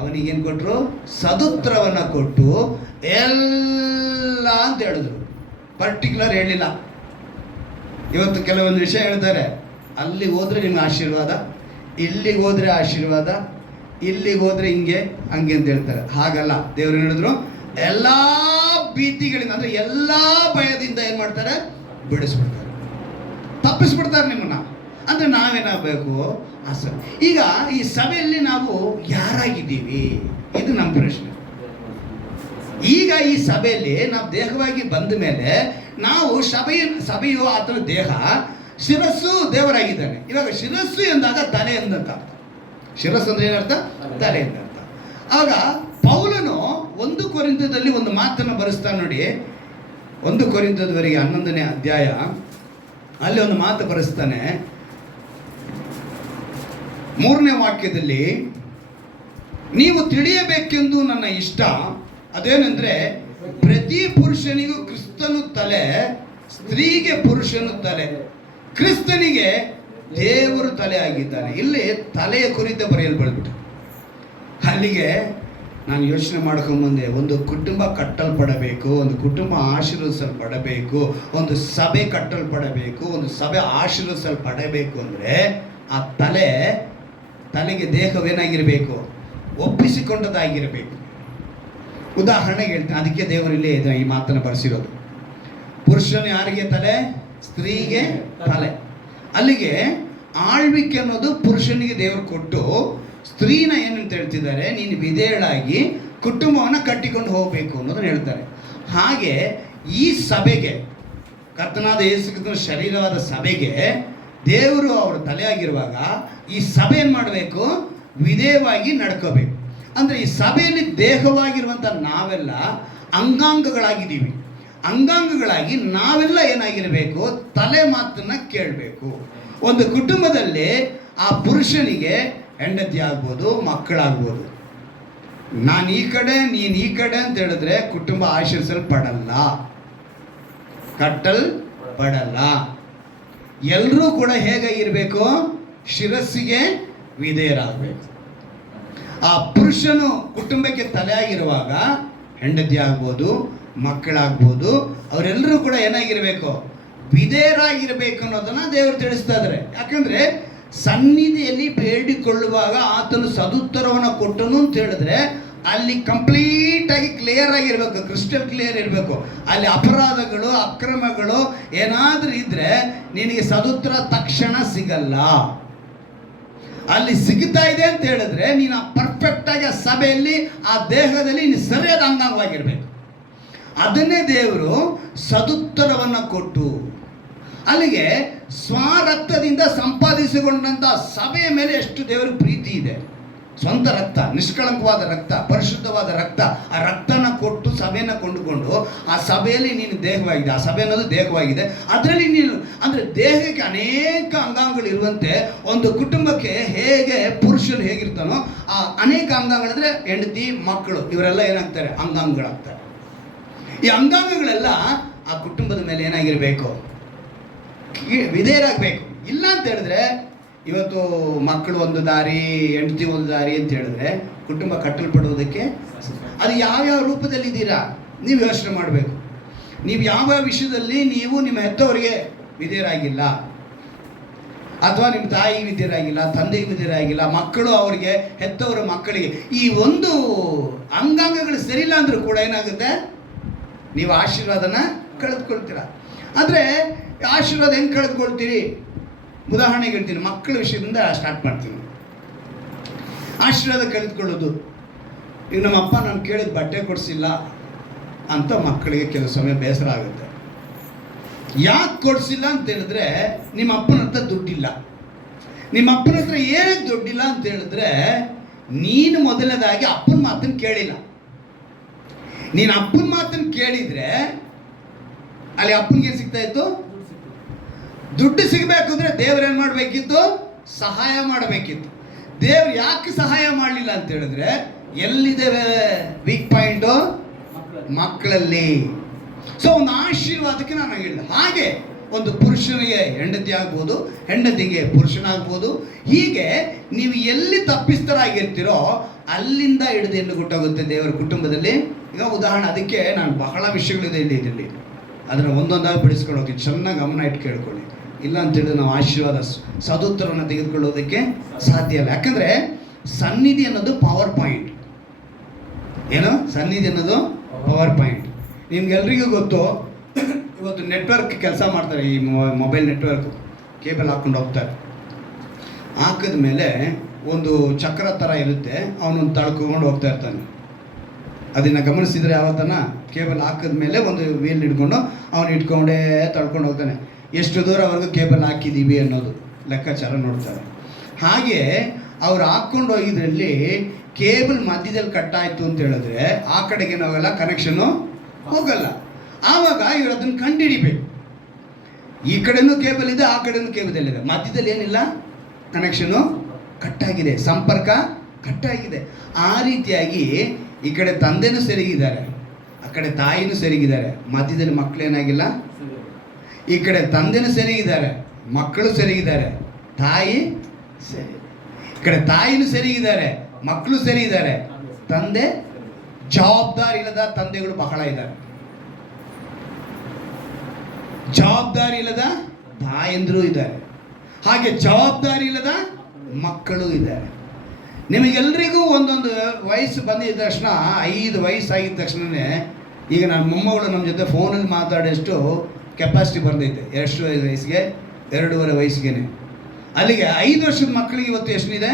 ಅವನಿಗೇನು ಕೊಟ್ಟರು? ಸದುತ್ತರವನ್ನು ಕೊಟ್ಟು ಎಲ್ಲ ಅಂತ ಹೇಳಿದ್ರು. ಪರ್ಟಿಕ್ಯುಲರ್ ಹೇಳಿಲ್ಲ. ಇವತ್ತು ಕೆಲವೊಂದು ವಿಷಯ ಹೇಳ್ತಾರೆ, ಅಲ್ಲಿ ಹೋದ್ರೆ ನಿಮ್ಗೆ ಆಶೀರ್ವಾದ, ಇಲ್ಲಿಗೆ ಹೋದ್ರೆ ಆಶೀರ್ವಾದ, ಇಲ್ಲಿಗೆ ಹೋದ್ರೆ ಹಿಂಗೆ ಹಂಗೆ ಅಂತ ಹೇಳ್ತಾರೆ. ಹಾಗಲ್ಲ. ದೇವರು ಹೇಳಿದ್ರು ಎಲ್ಲ ಭೀತಿಗಳಿಂದ ಅಂದ್ರೆ ಎಲ್ಲ ಭಯದಿಂದ ಏನು ಮಾಡ್ತಾರೆ? ಬಿಡಿಸ್ಬಿಡ್ತಾರೆ, ತಪ್ಪಿಸ್ಬಿಡ್ತಾರೆ ನಿಮ್ಮನ್ನ. ಅಂದ್ರೆ ನಾವೇನಾಗಬೇಕು? ಈಗ ಈ ಸಭೆಯಲ್ಲಿ ನಾವು ಯಾರಾಗಿದ್ದೀವಿ? ಇದು ನಮ್ಮ ಪ್ರಶ್ನೆ. ಈಗ ಈ ಸಭೆಯಲ್ಲಿ ನಾವು ದೇಹವಾಗಿ ಬಂದ ಮೇಲೆ ನಾವು ಸಭೆಯು ಆತನ ದೇಹ, ಶಿರಸ್ಸು ದೇವರಾಗಿದ್ದಾನೆ. ಇವಾಗ ಶಿರಸ್ಸು ಎಂದಾಗ ತಲೆ ಎಂದಂತ. ಶಿರಸ್ಸು ಅಂದ್ರೆ ಏನರ್ಥ? ತಲೆ ಎಂದರ್ಥ. ಆಗ ಪೌಲನು 1 ಕೊರಿಂಥದಲ್ಲಿ ಒಂದು ಮಾತನ್ನು ಬರೆಸ್ತಾನೆ ನೋಡಿ. 1 ಕೊರಿಂಥದವರೆಗೆ 11ನೇ ಅಧ್ಯಾಯ ಅಲ್ಲಿ ಒಂದು ಮಾತು ಬರೆಸ್ತಾನೆ. 3ನೇ ವಾಕ್ಯದಲ್ಲಿ, ನೀವು ತಿಳಿಯಬೇಕೆಂದು ನನ್ನ ಇಷ್ಟ ಅದೇನೆಂದ್ರೆ ಪ್ರತಿ ಪುರುಷನಿಗೂ ಕ್ರಿಸ್ತನು ತಲೆ, ಸ್ತ್ರೀಗೆ ಪುರುಷನು ತಲೆ, ಕ್ರಿಸ್ತನಿಗೆ ದೇವರು ತಲೆ ಆಗಿದ್ದಾನೆ. ಇಲ್ಲಿ ತಲೆಯ ಕುರಿತು ಬರೆಯಲ್ಪಡ್ಬಿಟ್ಟು ಅಲ್ಲಿಗೆ ನಾನು ಯೋಚನೆ ಮಾಡ್ಕೊಂಬಂದೆ. ಒಂದು ಕುಟುಂಬ ಕಟ್ಟಲ್ಪಡಬೇಕು, ಒಂದು ಕುಟುಂಬ ಆಶೀರ್ವದಿಸಲ್ಪಡಬೇಕು, ಒಂದು ಸಭೆ ಕಟ್ಟಲ್ಪಡಬೇಕು, ಒಂದು ಸಭೆ ಆಶೀರ್ವದಿಸಲ್ಪಡಬೇಕು ಅಂದರೆ ಆ ತಲೆಗೆ ದೇಹವೇನಾಗಿರಬೇಕು? ಒಪ್ಪಿಸಿಕೊಂಡದಾಗಿರಬೇಕು. ಉದಾಹರಣೆಗೆ ಹೇಳ್ತೀನಿ, ಅದಕ್ಕೆ ದೇವರಲ್ಲಿ ಈ ಮಾತನ್ನು ಬರೆಸಿರೋದು. ಪುರುಷನು ಯಾರಿಗೆ ತಲೆ? ಸ್ತ್ರೀಗೆ ತಲೆ. ಅಲ್ಲಿಗೆ ಆಳ್ವಿಕೆ ಅನ್ನೋದು ಪುರುಷನಿಗೆ ದೇವರು ಕೊಟ್ಟು ಸ್ತ್ರೀನ ಏನಂತ ಹೇಳ್ತಿದ್ದಾರೆ? ನೀನು ವಿಧೇಯಳಾಗಿ ಕುಟುಂಬವನ್ನು ಕಟ್ಟಿಕೊಂಡು ಹೋಗಬೇಕು ಅನ್ನೋದನ್ನು ಹೇಳ್ತಾರೆ. ಹಾಗೆ ಈ ಸಭೆಗೆ ಕರ್ತನಾದ ಯೇಸು ಕ್ರಿಸ್ತನ ಶರೀರವಾದ ಸಭೆಗೆ ದೇವರು ಅವರ ತಲೆಯಾಗಿರುವಾಗ ಈ ಸಭೆ ಏನು ಮಾಡಬೇಕು? ವಿಧೇಯವಾಗಿ ನಡ್ಕೋಬೇಕು. ಅಂದರೆ ಈ ಸಭೆಯಲ್ಲಿ ದೇಹವಾಗಿರುವಂಥ ನಾವೆಲ್ಲ ಅಂಗಾಂಗಗಳಾಗಿದ್ದೀವಿ. ಅಂಗಾಂಗಗಳಾಗಿ ನಾವೆಲ್ಲ ಏನಾಗಿರಬೇಕು? ತಲೆ ಮಾತನ್ನು ಕೇಳಬೇಕು. ಒಂದು ಕುಟುಂಬದಲ್ಲಿ ಆ ಪುರುಷನಿಗೆ ಹೆಂಡತಿ ಆಗ್ಬೋದು, ಮಕ್ಕಳಾಗ್ಬೋದು. ನಾನು ಈ ಕಡೆ, ನೀನು ಈ ಕಡೆ ಅಂತ ಹೇಳಿದ್ರೆ ಕುಟುಂಬ ಆಶೀರ್ಸಲ್ಪಡಲ್ಲ, ಕಟ್ಟಲ್ಪಡಲ್ಲ. ಎಲ್ಲರೂ ಕೂಡ ಹೇಗಾಗಿರಬೇಕು? ಶಿರಸ್ಸಿಗೆ ವಿಧೇಯರಾಗಬೇಕು. ಆ ಪುರುಷನು ಕುಟುಂಬಕ್ಕೆ ತಲೆಯಾಗಿರುವಾಗ ಹೆಂಡತಿ ಆಗ್ಬೋದು, ಮಕ್ಕಳಾಗ್ಬೋದು, ಅವರೆಲ್ಲರೂ ಕೂಡ ಏನಾಗಿರಬೇಕು? ವಿಧೇಯರಾಗಿರಬೇಕು ಅನ್ನೋದನ್ನು ದೇವರು ತಿಳಿಸ್ತಾ ಇದ್ದಾರೆ. ಯಾಕಂದರೆ ಸನ್ನಿಧಿಯಲ್ಲಿ ಬೇಡಿಕೊಳ್ಳುವಾಗ ಆತನು ಸದುತ್ತರವನ್ನು ಕೊಟ್ಟನು ಅಂತ ಹೇಳಿದ್ರೆ ಅಲ್ಲಿ ಕಂಪ್ಲೀಟಾಗಿ ಕ್ಲಿಯರ್ ಆಗಿರಬೇಕು, ಕ್ರಿಸ್ಟಲ್ ಕ್ಲಿಯರ್ ಇರಬೇಕು. ಅಲ್ಲಿ ಅಪರಾಧಗಳು, ಅಕ್ರಮಗಳು ಏನಾದರೂ ಇದ್ದರೆ ನಿನಗೆ ಸದುತ್ತರ ತಕ್ಷಣ ಸಿಗಲ್ಲ. ಅಲ್ಲಿ ಸಿಗ್ತಾ ಇದೆ ಅಂತ ಹೇಳಿದ್ರೆ ನೀನು ಪರ್ಫೆಕ್ಟಾಗಿ ಆ ಸಭೆಯಲ್ಲಿ, ಆ ದೇಹದಲ್ಲಿ ನೀನು ಸರಿಯಾದ ಅಂಗವಾಗಿರಬೇಕು. ಅದನ್ನೇ ದೇವರು ಸದುತ್ತರವನ್ನು ಕೊಟ್ಟು ಅಲ್ಲಿಗೆ ಸ್ವರಕ್ತದಿಂದ ಸಂಪಾದಿಸಿಕೊಂಡಂಥ ಸಭೆಯ ಮೇಲೆ ಎಷ್ಟು ದೇವರ ಪ್ರೀತಿ ಇದೆ. ಸ್ವಂತ ರಕ್ತ, ನಿಷ್ಕಳಂಕವಾದ ರಕ್ತ, ಪರಿಶುದ್ಧವಾದ ರಕ್ತ, ಆ ರಕ್ತನ ಕೊಟ್ಟು ಸಭೆಯನ್ನು ಕೊಂಡುಕೊಂಡು ಆ ಸಭೆಯಲ್ಲಿ ನೀನು ದೇಹವಾಗಿದೆ. ಆ ಸಭೆ ಅನ್ನೋದು ದೇಹವಾಗಿದೆ. ಅದರಲ್ಲಿ ನೀನು ಅಂದರೆ ದೇಹಕ್ಕೆ ಅನೇಕ ಅಂಗಾಂಗಗಳು ಇರುವಂತೆ ಒಂದು ಕುಟುಂಬಕ್ಕೆ ಹೇಗೆ ಪುರುಷರು ಹೇಗಿರ್ತಾನೋ ಆ ಅನೇಕ ಅಂಗಾಂಗಗಳಿದ್ರೆ ಹೆಂಡತಿ, ಮಕ್ಕಳು ಇವರೆಲ್ಲ ಏನಾಗ್ತಾರೆ? ಅಂಗಾಂಗಗಳಾಗ್ತಾರೆ. ಈ ಅಂಗಾಂಗಗಳೆಲ್ಲ ಆ ಕುಟುಂಬದ ಮೇಲೆ ಏನಾಗಿರಬೇಕು? ವಿಧೇಯರಾಗಬೇಕು. ಇಲ್ಲ ಅಂತ ಹೇಳಿದ್ರೆ ಇವತ್ತು ಮಕ್ಕಳು ಒಂದು ದಾರಿ, ಹೆಂಡತಿ ಒಂದು ದಾರಿ ಅಂತ ಹೇಳಿದ್ರೆ ಕುಟುಂಬ ಕಟ್ಟಲ್ಪಡುವುದಕ್ಕೆ ಅದು ಯಾವ್ಯಾವ ರೂಪದಲ್ಲಿ ಇದ್ದೀರಾ ನೀವು ಯೋಚನೆ ಮಾಡಬೇಕು. ನೀವು ಯಾವ ವಿಷಯದಲ್ಲಿ ನೀವು ನಿಮ್ಮ ಹೆತ್ತವರಿಗೆ ವಿಧೇಯರಾಗಿಲ್ಲ, ಅಥವಾ ನಿಮ್ಮ ತಾಯಿ ವಿಧೇಯರಾಗಿಲ್ಲ, ತಂದೆಗೆ ವಿಧೇಯರಾಗಿಲ್ಲ, ಮಕ್ಕಳು ಅವರಿಗೆ, ಹೆತ್ತವರು ಮಕ್ಕಳಿಗೆ, ಈ ಒಂದು ಅಂಗಾಂಗಗಳು ಸರಿಯಿಲ್ಲ ಅಂದರೂ ಕೂಡ ಏನಾಗುತ್ತೆ? ನೀವು ಆಶೀರ್ವಾದನ ಕಳೆದುಕೊಳ್ತೀರ. ಆದರೆ ಆಶೀರ್ವಾದ ಹೆಂಗೆ ಕಳೆದುಕೊಳ್ತೀರಿ? ಉದಾಹರಣೆಗೆ ಹೇಳ್ತೀನಿ, ಮಕ್ಕಳ ವಿಷಯದಿಂದ ಸ್ಟಾರ್ಟ್ ಮಾಡ್ತೀನಿ. ಆಶೀರ್ವಾದ ಕಳೆದುಕೊಳ್ಳೋದು, ಈಗ ನಮ್ಮ ಅಪ್ಪ ನಾನು ಕೇಳಿದ ಬಟ್ಟೆ ಕೊಡಿಸಿಲ್ಲ ಅಂತ ಮಕ್ಕಳಿಗೆ ಕೆಲವು ಸಮಯ ಬೇಸರ ಆಗುತ್ತೆ. ಯಾಕೆ ಕೊಡಿಸಿಲ್ಲ ಅಂತ ಹೇಳಿದ್ರೆ ನಿಮ್ಮ ಅಪ್ಪನ ಹತ್ರ ದುಡ್ಡಿಲ್ಲ. ನಿಮ್ಮ ಅಪ್ಪನ ಹತ್ರ ಏನಕ್ಕೆ ದುಡ್ಡಿಲ್ಲ ಅಂತ ಹೇಳಿದ್ರೆ ನೀನು ಮೊದಲನೇದಾಗಿ ಅಪ್ಪನ ಮಾತನ್ನು ಕೇಳಿಲ್ಲ. ನೀನು ಅಪ್ಪನ ಮಾತನ್ನು ಕೇಳಿದರೆ ಅಲ್ಲಿ ಅಪ್ಪನಿಗೆ ಸಿಗ್ತಾ ಇತ್ತು? ದುಡ್ಡು ಸಿಗಬೇಕು ಅಂದರೆ ದೇವ್ರೇನು ಮಾಡಬೇಕಿತ್ತು? ಸಹಾಯ ಮಾಡಬೇಕಿತ್ತು. ದೇವ್ರು ಯಾಕೆ ಸಹಾಯ ಮಾಡಲಿಲ್ಲ ಅಂತ ಹೇಳಿದ್ರೆ ಎಲ್ಲಿದೆ ವೀಕ್ ಪಾಯಿಂಟು? ಮಕ್ಕಳಲ್ಲಿ. ಸೊ ಒಂದು ಆಶೀರ್ವಾದಕ್ಕೆ ನಾನು ಹೇಳಿದೆ. ಹಾಗೆ ಒಂದು ಪುರುಷನಿಗೆ ಹೆಂಡತಿ ಆಗ್ಬೋದು, ಹೆಂಡತಿಗೆ ಪುರುಷನಾಗ್ಬೋದು. ಹೀಗೆ ನೀವು ಎಲ್ಲಿ ತಪ್ಪಿಸ್ತರಾಗಿರ್ತೀರೋ ಅಲ್ಲಿಂದ ಹಿಡಿದು ಎಲ್ಲಿ ಗೊತ್ತಾಗುತ್ತೆ ದೇವರ ಕುಟುಂಬದಲ್ಲಿ. ಈಗ ಉದಾಹರಣೆ, ಅದಕ್ಕೆ ನಾನು ಬಹಳ ವಿಷಯಗಳಿದೆ ಇಲ್ಲಿ, ಅದನ್ನು ಒಂದೊಂದಾಗಿ ಬಿಡಿಸ್ಕೊಂಡು ಹೋಗಿ ಚೆನ್ನಾಗಿ ಗಮನ ಇಟ್ಟು ಕೇಳ್ಕೊಳ್ಳಿ. ಇಲ್ಲ ಅಂತೇಳಿದ್ರೆ ನಾವು ಆಶೀರ್ವಾದ ಸದುತ್ತರವನ್ನು ತೆಗೆದುಕೊಳ್ಳೋದಕ್ಕೆ ಸಾಧ್ಯ ಇಲ್ಲ. ಯಾಕಂದರೆ ಸನ್ನಿಧಿ ಅನ್ನೋದು ಪವರ್ ಪಾಯಿಂಟ್. ಏನು ಸನ್ನಿಧಿ ಅನ್ನೋದು? Power point. ನಿಮ್ಗೆಲ್ರಿಗೂ ಗೊತ್ತು, ಇವತ್ತು ನೆಟ್ವರ್ಕ್ ಕೆಲಸ ಮಾಡ್ತಾರೆ, ಈ ಮೊಬೈಲ್ ನೆಟ್ವರ್ಕ್ ಕೇಬಲ್ ಹಾಕ್ಕೊಂಡು ಹೋಗ್ತಾರೆ. ಹಾಕಿದ ಮೇಲೆ ಒಂದು ಚಕ್ರ ಥರ ಇರುತ್ತೆ, ಅವನೊಂದು ತಳ್ಕೊಂಡು ಹೋಗ್ತಾ ಇರ್ತಾನೆ. ಅದನ್ನು ಗಮನಿಸಿದರೆ ಯಾವತ್ತನ ಕೇಬಲ್ ಹಾಕಿದ ಮೇಲೆ ಒಂದು ವೀಲ್ ಹಿಡ್ಕೊಂಡು ಅವನು ಇಟ್ಕೊಂಡೇ ತಳ್ಕೊಂಡು ಹೋಗ್ತಾನೆ. ಎಷ್ಟು ದೂರವರೆಗೂ ಕೇಬಲ್ ಹಾಕಿದ್ದೀವಿ ಅನ್ನೋದು ಲೆಕ್ಕಾಚಾರ ನೋಡ್ತಾರೆ. ಹಾಗೆ ಅವ್ರು ಹಾಕ್ಕೊಂಡು ಹೋಗಿದ್ರಲ್ಲಿ ಕೇಬಲ್ ಮಧ್ಯದಲ್ಲಿ ಕಟ್ಟಾಯಿತು ಅಂತ ಹೇಳಿದ್ರೆ ಆ ಕಡೆಗೆ ನಾವೆಲ್ಲ ಕನೆಕ್ಷನ್ನು ಹೋಗಲ್ಲ. ಆವಾಗ ಇವರು ಅದನ್ನು ಕಂಡುಹಿಡಿಬೇಕು. ಈ ಕಡೆನೂ ಕೇಬಲ್ ಇದೆ, ಆ ಕಡೆನೂ ಕೇಬಲ್ ಇದೆ, ಮಧ್ಯದಲ್ಲಿ ಏನಿಲ್ಲ, ಕನೆಕ್ಷನು ಕಟ್ಟಾಗಿದೆ, ಸಂಪರ್ಕ ಕಟ್ಟಾಗಿದೆ. ಆ ರೀತಿಯಾಗಿ ಈ ಕಡೆ ತಂದೆನೂ ಸರಿಗಿದ್ದಾರೆ, ಆ ಕಡೆ ತಾಯಿನೂ ಸರಿಗಿದ್ದಾರೆ, ಮಧ್ಯದಲ್ಲಿ ಮಕ್ಕಳೇನಾಗಿಲ್ಲ. ಈ ಕಡೆ ತಂದೆನೂ ಸರಿಗಿದ್ದಾರೆ, ಮಕ್ಕಳು ಸರಿಗಿದ್ದಾರೆ, ತಾಯಿ ಸರಿ, ಈ ಕಡೆ ತಾಯಿನೂ ಸರಿಗಿದ್ದಾರೆ, ಮಕ್ಕಳು ಸರಿ ಇದ್ದಾರೆ, ತಂದೆ ಜವಾಬ್ದಾರಿ ಇಲ್ಲದ ತಂದೆಗಳು ಬಹಳ ಇದ್ದಾರೆ, ಜವಾಬ್ದಾರಿ ಇಲ್ಲದ ತಾಯಂದಿರು ಇದ್ದಾರೆ, ಹಾಗೆ ಜವಾಬ್ದಾರಿ ಇಲ್ಲದ ಮಕ್ಕಳು ಇದ್ದಾರೆ. ನಿಮಗೆಲ್ಲರಿಗೂ ಒಂದೊಂದು ವಯಸ್ಸು ಬಂದಿದ್ದ ತಕ್ಷಣ, 5 ವಯಸ್ಸಾಗಿದ್ದ ತಕ್ಷಣವೇ, ಈಗ ನನ್ನ ಮೊಮ್ಮಗಳು ನಮ್ಮ ಜೊತೆ ಫೋನಲ್ಲಿ ಮಾತಾಡೋಷ್ಟು ಕೆಪಾಸಿಟಿ ಬಂದೈತೆ. ಎಷ್ಟು ವಯಸ್ಸಿಗೆ? 2.5 ವಯಸ್ಸಿಗೆ. ಅಲ್ಲಿಗೆ 5 ವರ್ಷದ ಮಕ್ಕಳಿಗೆ ಇವತ್ತು ಎಷ್ಟಿದೆ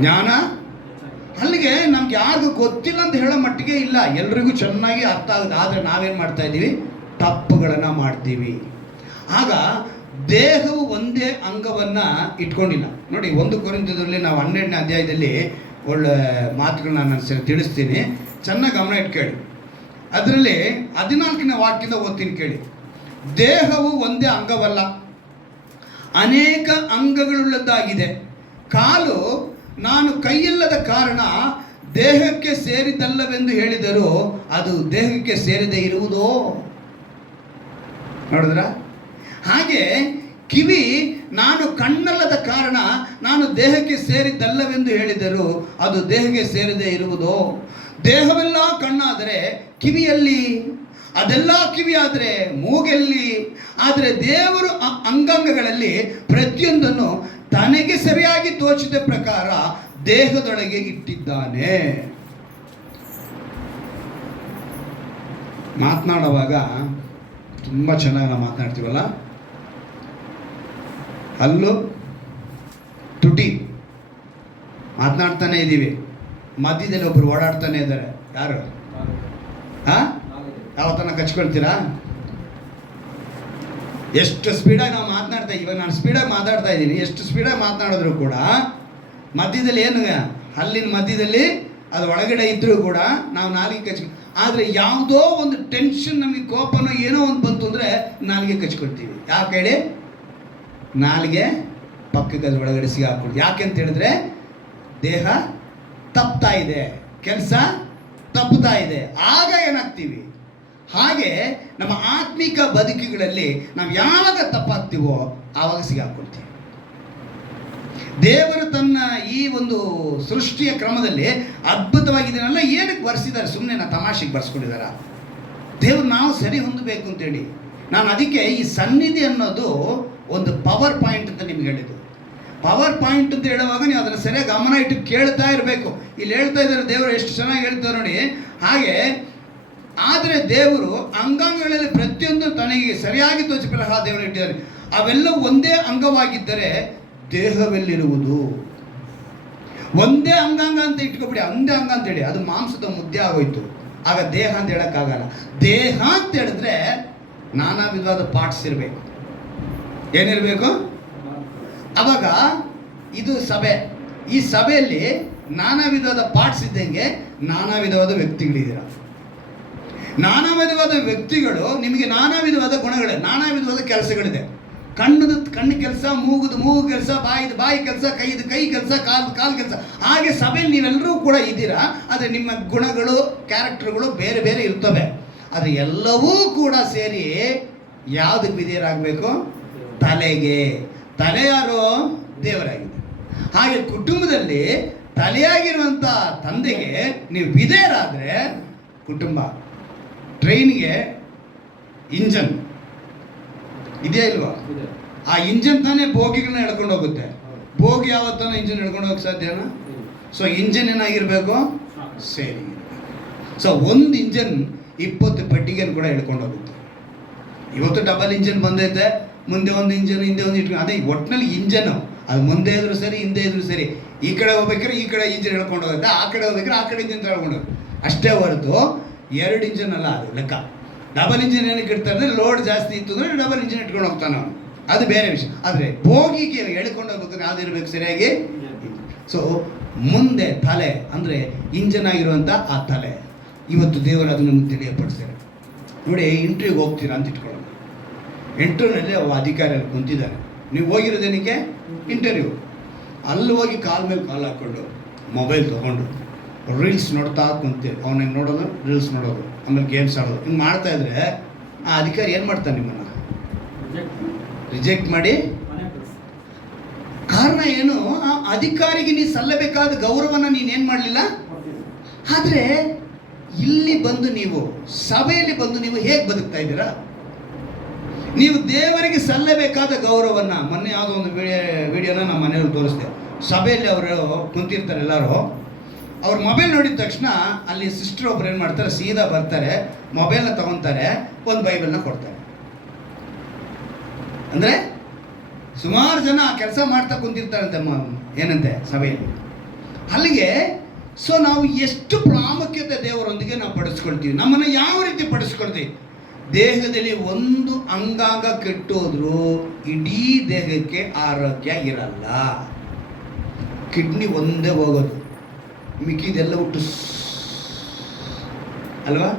ಜ್ಞಾನ. ಅಲ್ಲಿಗೆ ನಮ್ಗೆ ಯಾರಿಗೂ ಗೊತ್ತಿಲ್ಲ ಅಂತ ಹೇಳೋ ಮಟ್ಟಿಗೆ ಇಲ್ಲ, ಎಲ್ರಿಗೂ ಚೆನ್ನಾಗಿ ಅರ್ಥ ಆಗುತ್ತೆ. ಆದರೆ ನಾವೇನು ಮಾಡ್ತಾ ಇದ್ದೀವಿ? ತಪ್ಪುಗಳನ್ನು ಮಾಡ್ತೀವಿ. ಆಗ ದೇಹವು ಒಂದೇ ಅಂಗವನ್ನು ಇಟ್ಕೊಂಡಿಲ್ಲ. ನೋಡಿ, 1 ಕೊರಿಂಥದಲ್ಲಿ ನಾವು 12ನೇ ಅಧ್ಯಾಯದಲ್ಲಿ ಒಳ್ಳೆ ಮಾತುಗಳನ್ನ ನಾನು ತಿಳಿಸ್ತೀನಿ, ಚೆನ್ನಾಗಿ ಗಮನ ಇಟ್ಕೇಳಿ. ಅದರಲ್ಲಿ 14ನೇ ವಾಕ್ಯದ ಓದ್ತೀನಿ ಕೇಳಿ. ದೇಹವು ಒಂದೇ ಅಂಗವಲ್ಲ, ಅನೇಕ ಅಂಗಗಳುಳ್ಳದ್ದಾಗಿದೆ. ಕಾಲು ನಾನು ಕೈಯಿಲ್ಲದ ಕಾರಣ ದೇಹಕ್ಕೆ ಸೇರಿದಲ್ಲವೆಂದು ಹೇಳಿದರೂ ಅದು ದೇಹಕ್ಕೆ ಸೇರದೇ ಇರುವುದೋ? ನೋಡಿದ್ರ? ಹಾಗೆ ಕಿವಿ ನಾನು ಕಣ್ಣಲ್ಲದ ಕಾರಣ ನಾನು ದೇಹಕ್ಕೆ ಸೇರಿದ್ದಲ್ಲವೆಂದು ಹೇಳಿದರೂ ಅದು ದೇಹಕ್ಕೆ ಸೇರದೇ ಇರುವುದೋ? ದೇಹವೆಲ್ಲ ಕಣ್ಣಾದರೆ ಕಿವಿಯಲ್ಲಿ, ಅದೆಲ್ಲ ಕಿವಿಯಾದರೆ ಮೂಗೆಲ್ಲಿ? ಆದರೆ ದೇವರು ಅಂಗಾಂಗಗಳಲ್ಲಿ ಪ್ರತಿಯೊಂದನ್ನು ತನಗೆ ಸರಿಯಾಗಿ ತೋಚಿದ ಪ್ರಕಾರ ದೇಹದೊಳಗೆ ಇಟ್ಟಿದ್ದಾನೆ. ಮಾತನಾಡುವಾಗ ತುಂಬ ಚೆನ್ನಾಗಿ ನಾವು ಮಾತನಾಡ್ತೀವಲ್ಲ, ಹಲ್ಲು ತುಟಿ ಮಾತನಾಡ್ತಾನೆ ಇದ್ದೀವಿ, ಮಧ್ಯದಲ್ಲಿ ಒಬ್ಬರು ಓಡಾಡ್ತಾನೆ ಇದ್ದಾರೆ. ಯಾರು? ಯಾವತ್ತನ ಕಚ್ಕೊಳ್ತೀರಾ? ಎಷ್ಟು ಸ್ಪೀಡಾಗಿ ನಾವು ಮಾತನಾಡ್ತಾ, ಇವಾಗ ನಾನು ಸ್ಪೀಡಾಗಿ ಮಾತಾಡ್ತಾ ಇದ್ದೀನಿ, ಎಷ್ಟು ಸ್ಪೀಡಾಗಿ ಮಾತನಾಡಿದ್ರು ಕೂಡ ಮಧ್ಯದಲ್ಲಿ ಏನು, ಹಲ್ಲಿನ ಮಧ್ಯದಲ್ಲಿ ಅದು ಒಳಗಡೆ ಇದ್ದರೂ ಕೂಡ ನಾವು ನಾಲಿಗೆ ಕಚ್ಕೊ. ಆದರೆ ಯಾವುದೋ ಒಂದು ಟೆನ್ಷನ್, ನಮಗೆ ಕೋಪನೋ ಏನೋ ಒಂದು ಬಂತು ಅಂದರೆ ನಾಲಿಗೆ ಕಚ್ಕೊಳ್ತೀವಿ. ಯಾಕೆ ಹೇಳಿ? ನಾಲಿಗೆ ಪಕ್ಕದ ಒಳಗಡೆ ಸಿಗಾಕ್ಕೊಳ್ತೀವಿ. ಯಾಕೆ ಅಂತ ಹೇಳಿದ್ರೆ ದೇಹ ತಪ್ತಾ ಇದೆ, ಕೆಲಸ ತಪ್ಪುತ್ತಾ ಇದೆ. ಆಗ ಏನಾಗ್ತೀವಿ? ಹಾಗೆ ನಮ್ಮ ಆತ್ಮಿಕ ಬದುಕುಗಳಲ್ಲಿ ನಾವು ಯಾವಾಗ ತಪ್ಪಾಗ್ತೀವೋ ಆವಾಗ ಸಿಗಾಕ್ಕೊಳ್ತೀವಿ. ದೇವರು ತನ್ನ ಈ ಒಂದು ಸೃಷ್ಟಿಯ ಕ್ರಮದಲ್ಲಿ ಅದ್ಭುತವಾಗಿದೆಯಲ್ಲ, ಏನಕ್ಕೆ ಬರ್ಸಿದ್ದಾರೆ? ಸುಮ್ಮನೆ ನಾ ತಮಾಷೆಗೆ ಬರ್ಸ್ಕೊಂಡಿದ್ದಾರ? ದೇವರು ನಾವು ಸರಿ ಹೊಂದಬೇಕು ಅಂತೇಳಿ. ನಾನು ಅದಕ್ಕೆ ಈ ಸನ್ನಿಧಿ ಅನ್ನೋದು ಒಂದು ಪವರ್ ಪಾಯಿಂಟ್ ಅಂತ ನಿಮ್ಗೆ ಹೇಳಿದ್ದು. ಪವರ್ ಪಾಯಿಂಟ್ ಅಂತ ಹೇಳುವಾಗ ನೀವು ಅದನ್ನು ಸರಿಯಾಗಿ ಗಮನ ಇಟ್ಟು ಕೇಳ್ತಾ ಇರಬೇಕು. ಇಲ್ಲಿ ಹೇಳ್ತಾ ಇದ್ದಾರೆ ದೇವರು, ಎಷ್ಟು ಚೆನ್ನಾಗಿ ಹೇಳ್ತಾರೆ ನೋಡಿ. ಹಾಗೆ ಆದರೆ ದೇವರು ಅಂಗಾಂಗಗಳಲ್ಲಿ ಪ್ರತಿಯೊಂದು ತನಗೆ ಸರಿಯಾಗಿ ತೋಚಿದ ದೇವರು ಇಟ್ಟಿದ್ದಾರೆ. ಅವೆಲ್ಲವೂ ಒಂದೇ ಅಂಗವಾಗಿದ್ದರೆ ದೇಹವೆಲ್ಲಿರುವುದು? ಒಂದೇ ಅಂಗಾಂಗ ಅಂತ ಇಟ್ಕೊಬಿಡಿ, ಒಂದೇ ಅಂಗ ಅಂತೇಳಿ ಅದು ಮಾಂಸದ ಮುದ್ದೆ ಆಗೋಯ್ತು. ಆಗ ದೇಹ ಅಂತ ಹೇಳೋಕ್ಕಾಗಲ್ಲ. ದೇಹ ಅಂತ ಹೇಳಿದ್ರೆ ನಾನಾ ವಿಧವಾದ ಪಾರ್ಟ್ಸ್ ಇರಬೇಕು. ಏನಿರಬೇಕು? ಅವಾಗ ಇದು ಸಭೆ. ಈ ಸಭೆಯಲ್ಲಿ ನಾನಾ ವಿಧವಾದ ಪಾರ್ಟ್ಸ್ ಇದ್ದಂಗೆ ನಾನಾ ವಿಧವಾದ ವ್ಯಕ್ತಿಗಳಿದ್ದೀರ. ನಾನಾ ವಿಧವಾದ ವ್ಯಕ್ತಿಗಳು, ನಿಮಗೆ ನಾನಾ ವಿಧವಾದ ಗುಣಗಳಿದೆ, ನಾನಾ ವಿಧವಾದ ಕೆಲಸಗಳಿದೆ. ಕಣ್ಣು ಕೆಲಸ, ಮೂಗು ಕೆಲಸ, ಬಾಯಿ ಕೆಲಸ, ಕೈ ಕೆಲಸ, ಕಾಲು ಕೆಲಸ. ಹಾಗೆ ಸಭೆಯಲ್ಲಿ ನೀವೆಲ್ಲರೂ ಕೂಡ ಇದ್ದೀರಾ. ಆದರೆ ನಿಮ್ಮ ಗುಣಗಳು, ಕ್ಯಾರೆಕ್ಟರ್ಗಳು ಬೇರೆ ಬೇರೆ ಇರ್ತವೆ. ಆದರೆ ಎಲ್ಲವೂ ಕೂಡ ಸೇರಿ ಯಾವುದಕ್ಕೆ ವಿಧೇಯರಾಗಬೇಕು? ತಲೆಗೆ. ತಲೆ ಯಾರು? ದೇವರಾಗಿದೆ. ಹಾಗೆ ಕುಟುಂಬದಲ್ಲಿ ತಲೆಯಾಗಿರುವಂಥ ತಂದೆಗೆ ನೀವು ವಿಧೇಯರಾದರೆ ಕುಟುಂಬ. ಟ್ರೈನ್ಗೆ ಇಂಜನ್ ಇದೆಯಾ ಇಲ್ವಾ? ಆ ಇಂಜನ್ ತಾನೇ ಬೋಗಿಗಳನ್ನ ಎಳ್ಕೊಂಡು ಹೋಗುತ್ತೆ. ಬೋಗಿ ಯಾವತ್ತಾನ ಇಂಜನ್ ಎಳ್ಕೊಂಡು ಹೋಗಕ್ಕೆ ಸಾಧ್ಯನಾ? ಸೊ ಇಂಜನ್ ಏನಾಗಿರಬೇಕು? ಸೇರಿ. ಸೊ ಒಂದು ಇಂಜನ್ 20 ಪೆಟ್ಟಿಗೆಯನ್ನು ಕೂಡ ಎಳ್ಕೊಂಡು ಹೋಗುತ್ತೆ. ಇವತ್ತು ಡಬಲ್ ಇಂಜನ್ ಬಂದೈತೆ, ಮುಂದೆ ಒಂದು ಇಂಜನ್, ಹಿಂದೆ ಒಂದು ಇಟ್ಕೊಂಡು, ಅದೇ ಒಟ್ಟಿನಲ್ಲಿ ಇಂಜನ್ನು ಅದು ಮುಂದೆ ಇದ್ರೂ ಸರಿ, ಹಿಂದೆ ಇದ್ರೂ ಸರಿ. ಈ ಕಡೆ ಹೋಗ್ಬೇಕಾದ್ರೆ ಈ ಕಡೆ ಇಂಜಿನ್ ಹೇಳ್ಕೊಂಡು ಹೋಗುತ್ತೆ, ಆ ಕಡೆ ಹೋಗ್ಬೇಕಾದ್ರೆ ಆ ಕಡೆ ಇಂಜಿನ್ ಹೇಳ್ಕೊಂಡು ಹೋಗುತ್ತೆ. ಅಷ್ಟೇ ಹೊರತು 2 ಇಂಜನ್ ಅಲ್ಲ ಅದು ಲೆಕ್ಕ. ಡಬಲ್ ಇಂಜಿನ್ ಏನಕ್ಕೆ ಇಡ್ತಾರೆ ಅಂದರೆ ಲೋಡ್ ಜಾಸ್ತಿ ಇತ್ತು ಅಂದರೆ ಡಬಲ್ ಇಂಜಿನ್ ಇಟ್ಕೊಂಡು ಹೋಗ್ತಾನೆ ಅವನು, ಅದು ಬೇರೆ ವಿಷಯ. ಆದರೆ ಬೋಗಿಗೆ ಎಳ್ಕೊಂಡು ಹೋಗ್ಬೇಕಾದ್ರೆ ಯಾವ್ದಿರ್ಬೇಕು ಸರಿಯಾಗಿ? ಸೊ ಮುಂದೆ ತಲೆ ಅಂದರೆ ಇಂಜನ್ ಆಗಿರುವಂಥ ಆ ತಲೆ. ಇವತ್ತು ದೇವರು ಅದು ನಮ್ಗೆ ತಿಳಿಯಪಡಿಸ್ತಾರೆ. ನೋಡಿ, ಇಂಟರ್ವ್ಯೂಗೆ ಹೋಗ್ತೀರಾ ಅಂತ ಇಟ್ಕೊಳ್ಳೋಣ. ಇಂಟರ್ವ್ಯೂನಲ್ಲಿ ಅವ ಅಧಿಕಾರಿ ಅಲ್ಲಿ ಕುಂತಿದ್ದಾರೆ. ನೀವು ಹೋಗಿರೋದೇನಕ್ಕೆ? ಇಂಟರ್ವ್ಯೂ. ಅಲ್ಲಿ ಹೋಗಿ ಕಾಲ ಮೇಲೆ ಕಾಲು ಹಾಕ್ಕೊಂಡು ಮೊಬೈಲ್ ತೊಗೊಂಡು ರೀಲ್ಸ್ ನೋಡ್ತಾ ಕುಂತೀವಿ. ಅವನಿಗೆ ನೋಡೋದು, ರೀಲ್ಸ್ ನೋಡೋದು, ಆಮೇಲೆ ಗೇಮ್ಸ್ ಆಡೋದು. ಹಿಂಗೆ ಮಾಡ್ತಾ ಇದ್ರೆ ಆ ಅಧಿಕಾರಿ ಏನು ಮಾಡ್ತಾನೆ? ನಿಮ್ಮನ್ನು ರಿಜೆಕ್ಟ್ ಮಾಡಿ. ಕಾರಣ ಏನು? ಆ ಅಧಿಕಾರಿಗೆ ನೀನು ಸಲ್ಲಬೇಕಾದ ಗೌರವನ ನೀನೇನು ಮಾಡಲಿಲ್ಲ. ಆದರೆ ಇಲ್ಲಿ ಬಂದು ನೀವು ಸಭೆಯಲ್ಲಿ ಬಂದು ನೀವು ಹೇಗೆ ಬದುಕ್ತಾ ಇದ್ದೀರಾ? ನೀವು ದೇವರಿಗೆ ಸಲ್ಲಬೇಕಾದ ಗೌರವವನ್ನು, ಮೊನ್ನೆ ಯಾವುದೋ ಒಂದು ವಿಡಿಯೋನ ನಮ್ಮ ಮನೆಯವ್ರು ತೋರಿಸ್ದೆ. ಸಭೆಯಲ್ಲಿ ಅವರು ಕುಂತಿರ್ತಾರೆ ಎಲ್ಲರೂ. ಅವ್ರು ಮೊಬೈಲ್ ನೋಡಿದ ತಕ್ಷಣ ಅಲ್ಲಿ ಸಿಸ್ಟರ್ ಒಬ್ರು ಏನು ಮಾಡ್ತಾರೆ, ಸೀದಾ ಬರ್ತಾರೆ, ಮೊಬೈಲ್ನ ತಗೊತಾರೆ, ಒಂದು ಬೈಬಲ್ನ ಕೊಡ್ತಾರೆ. ಅಂದರೆ ಸುಮಾರು ಜನ ಕೆಲಸ ಮಾಡ್ತಾ ಕುಂತಿರ್ತಾರಂತೆ, ಏನಂತೆ ಸಭೆಯಲ್ಲಿ. ಅಲ್ಲಿಗೆ ಸೊ ನಾವು ಎಷ್ಟು ಪ್ರಾಮುಖ್ಯತೆ ದೇವರೊಂದಿಗೆ ನಾವು ಪಡಿಸ್ಕೊಳ್ತೀವಿ, ನಮ್ಮನ್ನು ಯಾವ ರೀತಿ ಪಡಿಸ್ಕೊಳ್ತೀವಿ. ದೇಹದಲ್ಲಿ ಒಂದು ಅಂಗಾಂಗ ಕೆಟ್ಟೋದ್ರೂ ಇಡೀ ದೇಹಕ್ಕೆ ಆರೋಗ್ಯ ಇರಲ್ಲ. ಕಿಡ್ನಿ ಒಂದೇ ಹೋಗೋದು, ಮಿಕ್ಕಿದೆಲ್ಲ ಹುಟ್ಟು ಅಲ್ವಾ.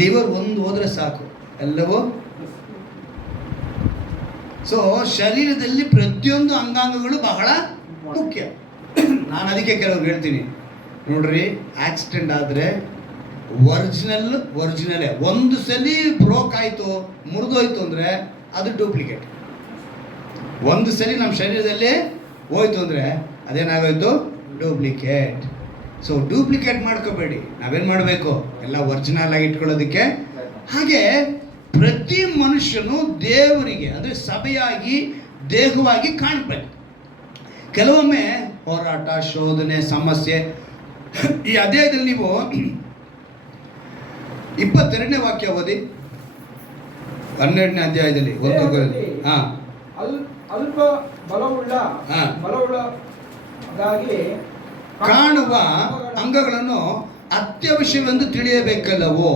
ಲಿವರ್ ಒಂದು ಹೋದ್ರೆ ಸಾಕು, ಎಲ್ಲವೂ. ಸೊ ಶರೀರದಲ್ಲಿ ಪ್ರತಿಯೊಂದು ಅಂಗಾಂಗಗಳು ಬಹಳ ಮುಖ್ಯ. ನಾನು ಅದಕ್ಕೆ ಕೆಲವ್ರು ಹೇಳ್ತೀನಿ ನೋಡ್ರಿ, ಆಕ್ಸಿಡೆಂಟ್ ಆದರೆ ಒರಿಜಿನಲೇ ಒಂದು ಸಲ ಬ್ರೋಕ್ ಆಯಿತು, ಮುರಿದೋಯ್ತು ಅಂದರೆ ಅದು ಡೂಪ್ಲಿಕೇಟ್. ಒಂದು ಸಲ ನಮ್ಮ ಶರೀರದಲ್ಲಿ ಹೋಯ್ತು ಅಂದರೆ ಅದೇನಾಗೋಯ್ತು, ಡೂಪ್ಲಿಕೇಟ್. ಸೊ ಡೂಪ್ಲಿಕೇಟ್ ಮಾಡ್ಕೋಬೇಡಿ. ನಾವೇನು ಮಾಡಬೇಕು, ಎಲ್ಲ ಒರಿಜಿನಲ್ ಆಗಿ ಇಟ್ಕೊಳ್ಳೋದಕ್ಕೆ. ಹಾಗೆ ಪ್ರತಿ ಮನುಷ್ಯನು ದೇವರಿಗೆ ಅಂದರೆ ಸಭೆಯಾಗಿ ದೇಹವಾಗಿ ಕಾಣಬೇಕು. ಕೆಲವೊಮ್ಮೆ ಹೋರಾಟ, ಶೋಧನೆ, ಸಮಸ್ಯೆ. ಈ ಅಧ್ಯಾಯದಲ್ಲಿ ನೀವು 22ನೇ ವಾಕ್ಯ ಓದಿ. 12ನೇ ಅಧ್ಯಾಯದಲ್ಲಿ ಅಲ್ಪ ಬಲವುಳ್ಳದಾಗಿ ಕಾಣುವ ಅಂಗಗಳನ್ನು ಅತ್ಯವಶ್ಯವೆಂದು ತಿಳಿಯಬೇಕಲ್ಲವೋ,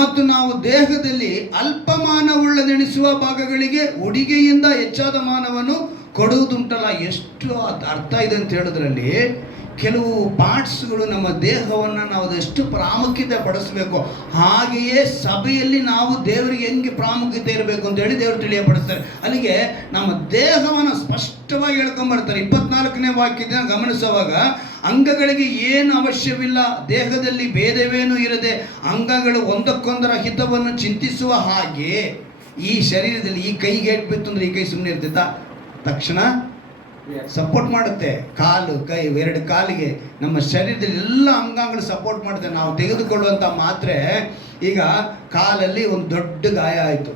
ಮತ್ತು ನಾವು ದೇಹದಲ್ಲಿ ಅಲ್ಪಮಾನವುಳ್ಳದೆಣಿಸುವ ಭಾಗಗಳಿಗೆ ಉಡಿಗೆಯಿಂದ ಹೆಚ್ಚಾದ ಮಾನವನ್ನು ಕೊಡುವುದುಂಟಲ್ಲ. ಎಷ್ಟು ಅರ್ಥ ಇದೆ ಅಂತ ಹೇಳೋದ್ರಲ್ಲಿ, ಕೆಲವು ಪಾರ್ಟ್ಸ್ಗಳು ನಮ್ಮ ದೇಹವನ್ನು ನಾವು ಅದೆಷ್ಟು ಪ್ರಾಮುಖ್ಯತೆ ಪಡಿಸಬೇಕು, ಹಾಗೆಯೇ ಸಭೆಯಲ್ಲಿ ನಾವು ದೇವರಿಗೆ ಹೆಂಗೆ ಪ್ರಾಮುಖ್ಯತೆ ಇರಬೇಕು ಅಂತ ಹೇಳಿ ದೇವರು ತಿಳಿಯಪಡಿಸ್ತಾರೆ. ಅಲ್ಲಿಗೆ ನಮ್ಮ ದೇಹವನ್ನು ಸ್ಪಷ್ಟವಾಗಿ ಹೇಳ್ಕೊಂಬರ್ತಾರೆ. 24ನೇ ವಾಕ್ಯದ ಗಮನಿಸುವಾಗ, ಅಂಗಗಳಿಗೆ ಏನು ಅವಶ್ಯವಿಲ್ಲ, ದೇಹದಲ್ಲಿ ಭೇದವೇನೂ ಇರದೆ ಅಂಗಗಳು ಒಂದಕ್ಕೊಂದರ ಹಿತವನ್ನು ಚಿಂತಿಸುವ ಹಾಗೆ ಈ ಶರೀರದಲ್ಲಿ ಈ ಕೈಗೆ ಏಟ್ ಬಿತ್ತು ಅಂದರೆ ಈ ಕೈ ಸುಮ್ಮನೆ ಇರ್ತಿತ್ತ, ತಕ್ಷಣ ಸಪೋರ್ಟ್ ಮಾಡುತ್ತೆ. ಕಾಲು, ಕೈ, ಎರಡು ಕಾಲಿಗೆ ನಮ್ಮ ಶರೀರದಲ್ಲಿ ಎಲ್ಲ ಅಂಗಾಂಗಗಳು ಸಪೋರ್ಟ್ ಮಾಡುತ್ತೆ. ನಾವು ತೆಗೆದುಕೊಳ್ಳುವಂಥ ಮಾತ್ರೆ, ಈಗ ಕಾಲಲ್ಲಿ ಒಂದು ದೊಡ್ಡ ಗಾಯ ಆಯಿತು,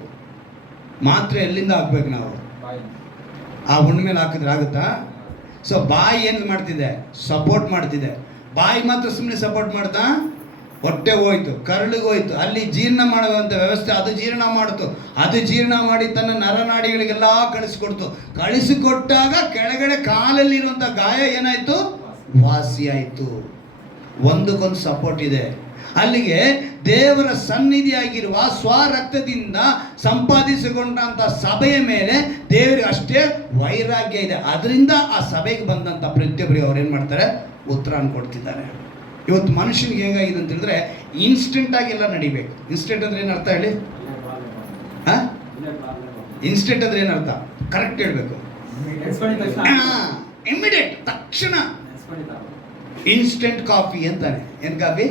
ಮಾತ್ರೆ ಎಲ್ಲಿಂದ ಹಾಕ್ಬೇಕು ನಾವು? ಆ ಹುಣ್ಣ ಮೇಲೆ ಹಾಕಿದ್ರೆ ಆಗುತ್ತಾ? ಸೊ ಬಾಯಿ ಏನು ಮಾಡ್ತಿದೆ, ಸಪೋರ್ಟ್ ಮಾಡ್ತಿದೆ. ಬಾಯಿ ಮಾತ್ರ ಸುಮ್ಮನೆ ಸಪೋರ್ಟ್ ಮಾಡ್ತಾ, ಹೊಟ್ಟೆ ಹೋಯ್ತು, ಕರಳಿಗೆ ಹೋಯ್ತು, ಅಲ್ಲಿ ಜೀರ್ಣ ಮಾಡುವಂಥ ವ್ಯವಸ್ಥೆ ಅದು ಜೀರ್ಣ ಮಾಡಿತು. ಅದು ಜೀರ್ಣ ಮಾಡಿ ತನ್ನ ನರನಾಡಿಗಳಿಗೆಲ್ಲ ಕಳಿಸಿಕೊಟ್ಟಾಗ ಕೆಳಗಡೆ ಕಾಲಲ್ಲಿರುವಂಥ ಗಾಯ ಏನಾಯಿತು, ವಾಸಿ ಆಯಿತು. ಒಂದಕ್ಕೊಂದು ಸಪೋರ್ಟ್ ಇದೆ. ಅಲ್ಲಿಗೆ ದೇವರ ಸನ್ನಿಧಿಯಾಗಿರುವ ಸ್ವರಕ್ತದಿಂದ ಸಂಪಾದಿಸಿಕೊಂಡಂಥ ಸಭೆಯ ಮೇಲೆ ದೇವರಿಗೆ ಅಷ್ಟೇ ವೈರಾಗ್ಯ ಇದೆ. ಅದರಿಂದ ಆ ಸಭೆಗೆ ಬಂದಂಥ ಪ್ರತಿಯೊಬ್ಬರಿಗೆ ಅವ್ರು ಏನು ಮಾಡ್ತಾರೆ, ಉತ್ತರ ಕೊಡ್ತಿದ್ದಾರೆ. ಇವತ್ತು ಮನುಷ್ಯನಿಗೆ ಹೇಗಾಗಿದೆ ಅಂತ ಹೇಳಿದ್ರೆ, ಇನ್ಸ್ಟೆಂಟ್ ಆಗೆಲ್ಲ ನಡಿಬೇಕು. ಇನ್ಸ್ಟೆಂಟ್ ಅಂದ್ರೆ ಏನು ಅರ್ಥ ಹೇಳಿ? ಇನ್ಸ್ಟೆಂಟ್ ಅಂದ್ರೆ ಏನು ಅರ್ಥ? ಕರೆಕ್ಟ್ ಹೇಳ್ಬೇಕು. ಇಮಿಡಿಯೇಟ್, ತಕ್ಷಣ. ಇನ್ಸ್ಟೆಂಟ್ ಕಾಫಿ ಅಂತಾನೆ. ಏನು ಕಾಫಿ?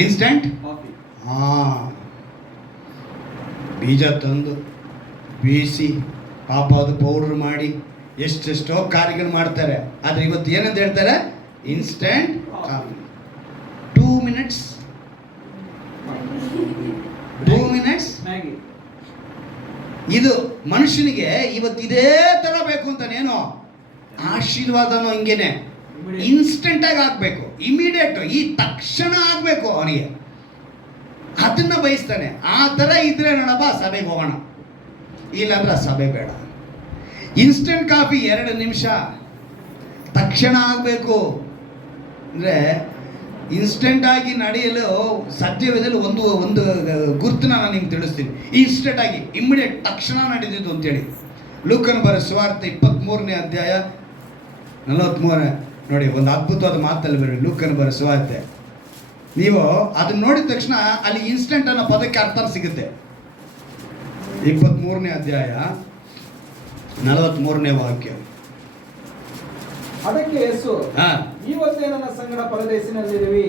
ಇನ್ಸ್ಟೆಂಟ್. ಬೀಜ ತಂದು ಬೀಸಿ ಪಾಪ ಅದು ಪೌಡ್ರ್ ಮಾಡಿ ಎಷ್ಟೆಷ್ಟೋ ಕಾರ್ಯಗಳು ಮಾಡ್ತಾರೆ. ಆದರೆ ಇವತ್ತು ಏನಂತ ಹೇಳ್ತಾರೆ? Instant coffee. 2 minutes 2 minutes ಇದು ಮನುಷ್ಯನಿಗೆ ಇವತ್ತು ಇದೇ ಥರ ಬೇಕು ಅಂತಾನೇನೋ, ಆಶೀರ್ವಾದನೋ ಹಿಂಗೇನೆ ಇನ್ಸ್ಟೆಂಟಾಗಿ ಆಗಬೇಕು, ಇಮಿಡಿಯೇಟ್, ಈ ತಕ್ಷಣ ಆಗಬೇಕು ಅವನಿಗೆ. ಅದನ್ನ ಬಯಸ್ತಾನೆ. ಆ ಥರ ಇದ್ರೆ ನೋಡಪ್ಪ ಸಭೆಗೆ ಹೋಗೋಣ, ಇಲ್ಲಾಂದ್ರೆ ಸಭೆ ಬೇಡ. ಇನ್ಸ್ಟೆಂಟ್ ಕಾಫಿ 2 ನಿಮಿಷ, ತಕ್ಷಣ ಆಗಬೇಕು ಅಂದರೆ ಇನ್ಸ್ಟೆಂಟ್ ಆಗಿ ನಡೆಯಲು ಸಾಧ್ಯವಿದ್ದಲ್ಲಿ ಒಂದು ಗುರ್ತನ್ನ ನಾನು ನಿಮ್ಗೆ ತಿಳಿಸ್ತೀನಿ. ಇನ್ಸ್ಟೆಂಟ್ ಆಗಿ, ಇಮ್ಮಿಡಿಯೇಟ್, ತಕ್ಷಣ ನಡೆದಿದ್ದು ಅಂತೇಳಿ. ಲೂಕನ ಬರೆದ ಸುವಾರ್ತೆ 23ನೇ ಅಧ್ಯಾಯ 43 ನೋಡಿ, ಒಂದು ಅದ್ಭುತವಾದ ಮಾತಲ್ಲಿ ಬರೀ ಲೂಕನ ಬರೆದ ಸುವಾರ್ತೆ. ನೀವು ಅದನ್ನ ನೋಡಿದ ತಕ್ಷಣ ಅಲ್ಲಿ ಇನ್ಸ್ಟೆಂಟ್ ಅನ್ನೋ ಪದಕ್ಕೆ ಅರ್ಥ ಸಿಗುತ್ತೆ. 23ನೇ ಅಧ್ಯಾಯ 43ನೇ ವಾಕ್ಯ. ಅದಕ್ಕೆ ಯೇಸು, ಇವತ್ತೇ ನನ್ನ ಸಂಗಡ ಪರದೇಶಿನಲ್ಲಿರುವಿ.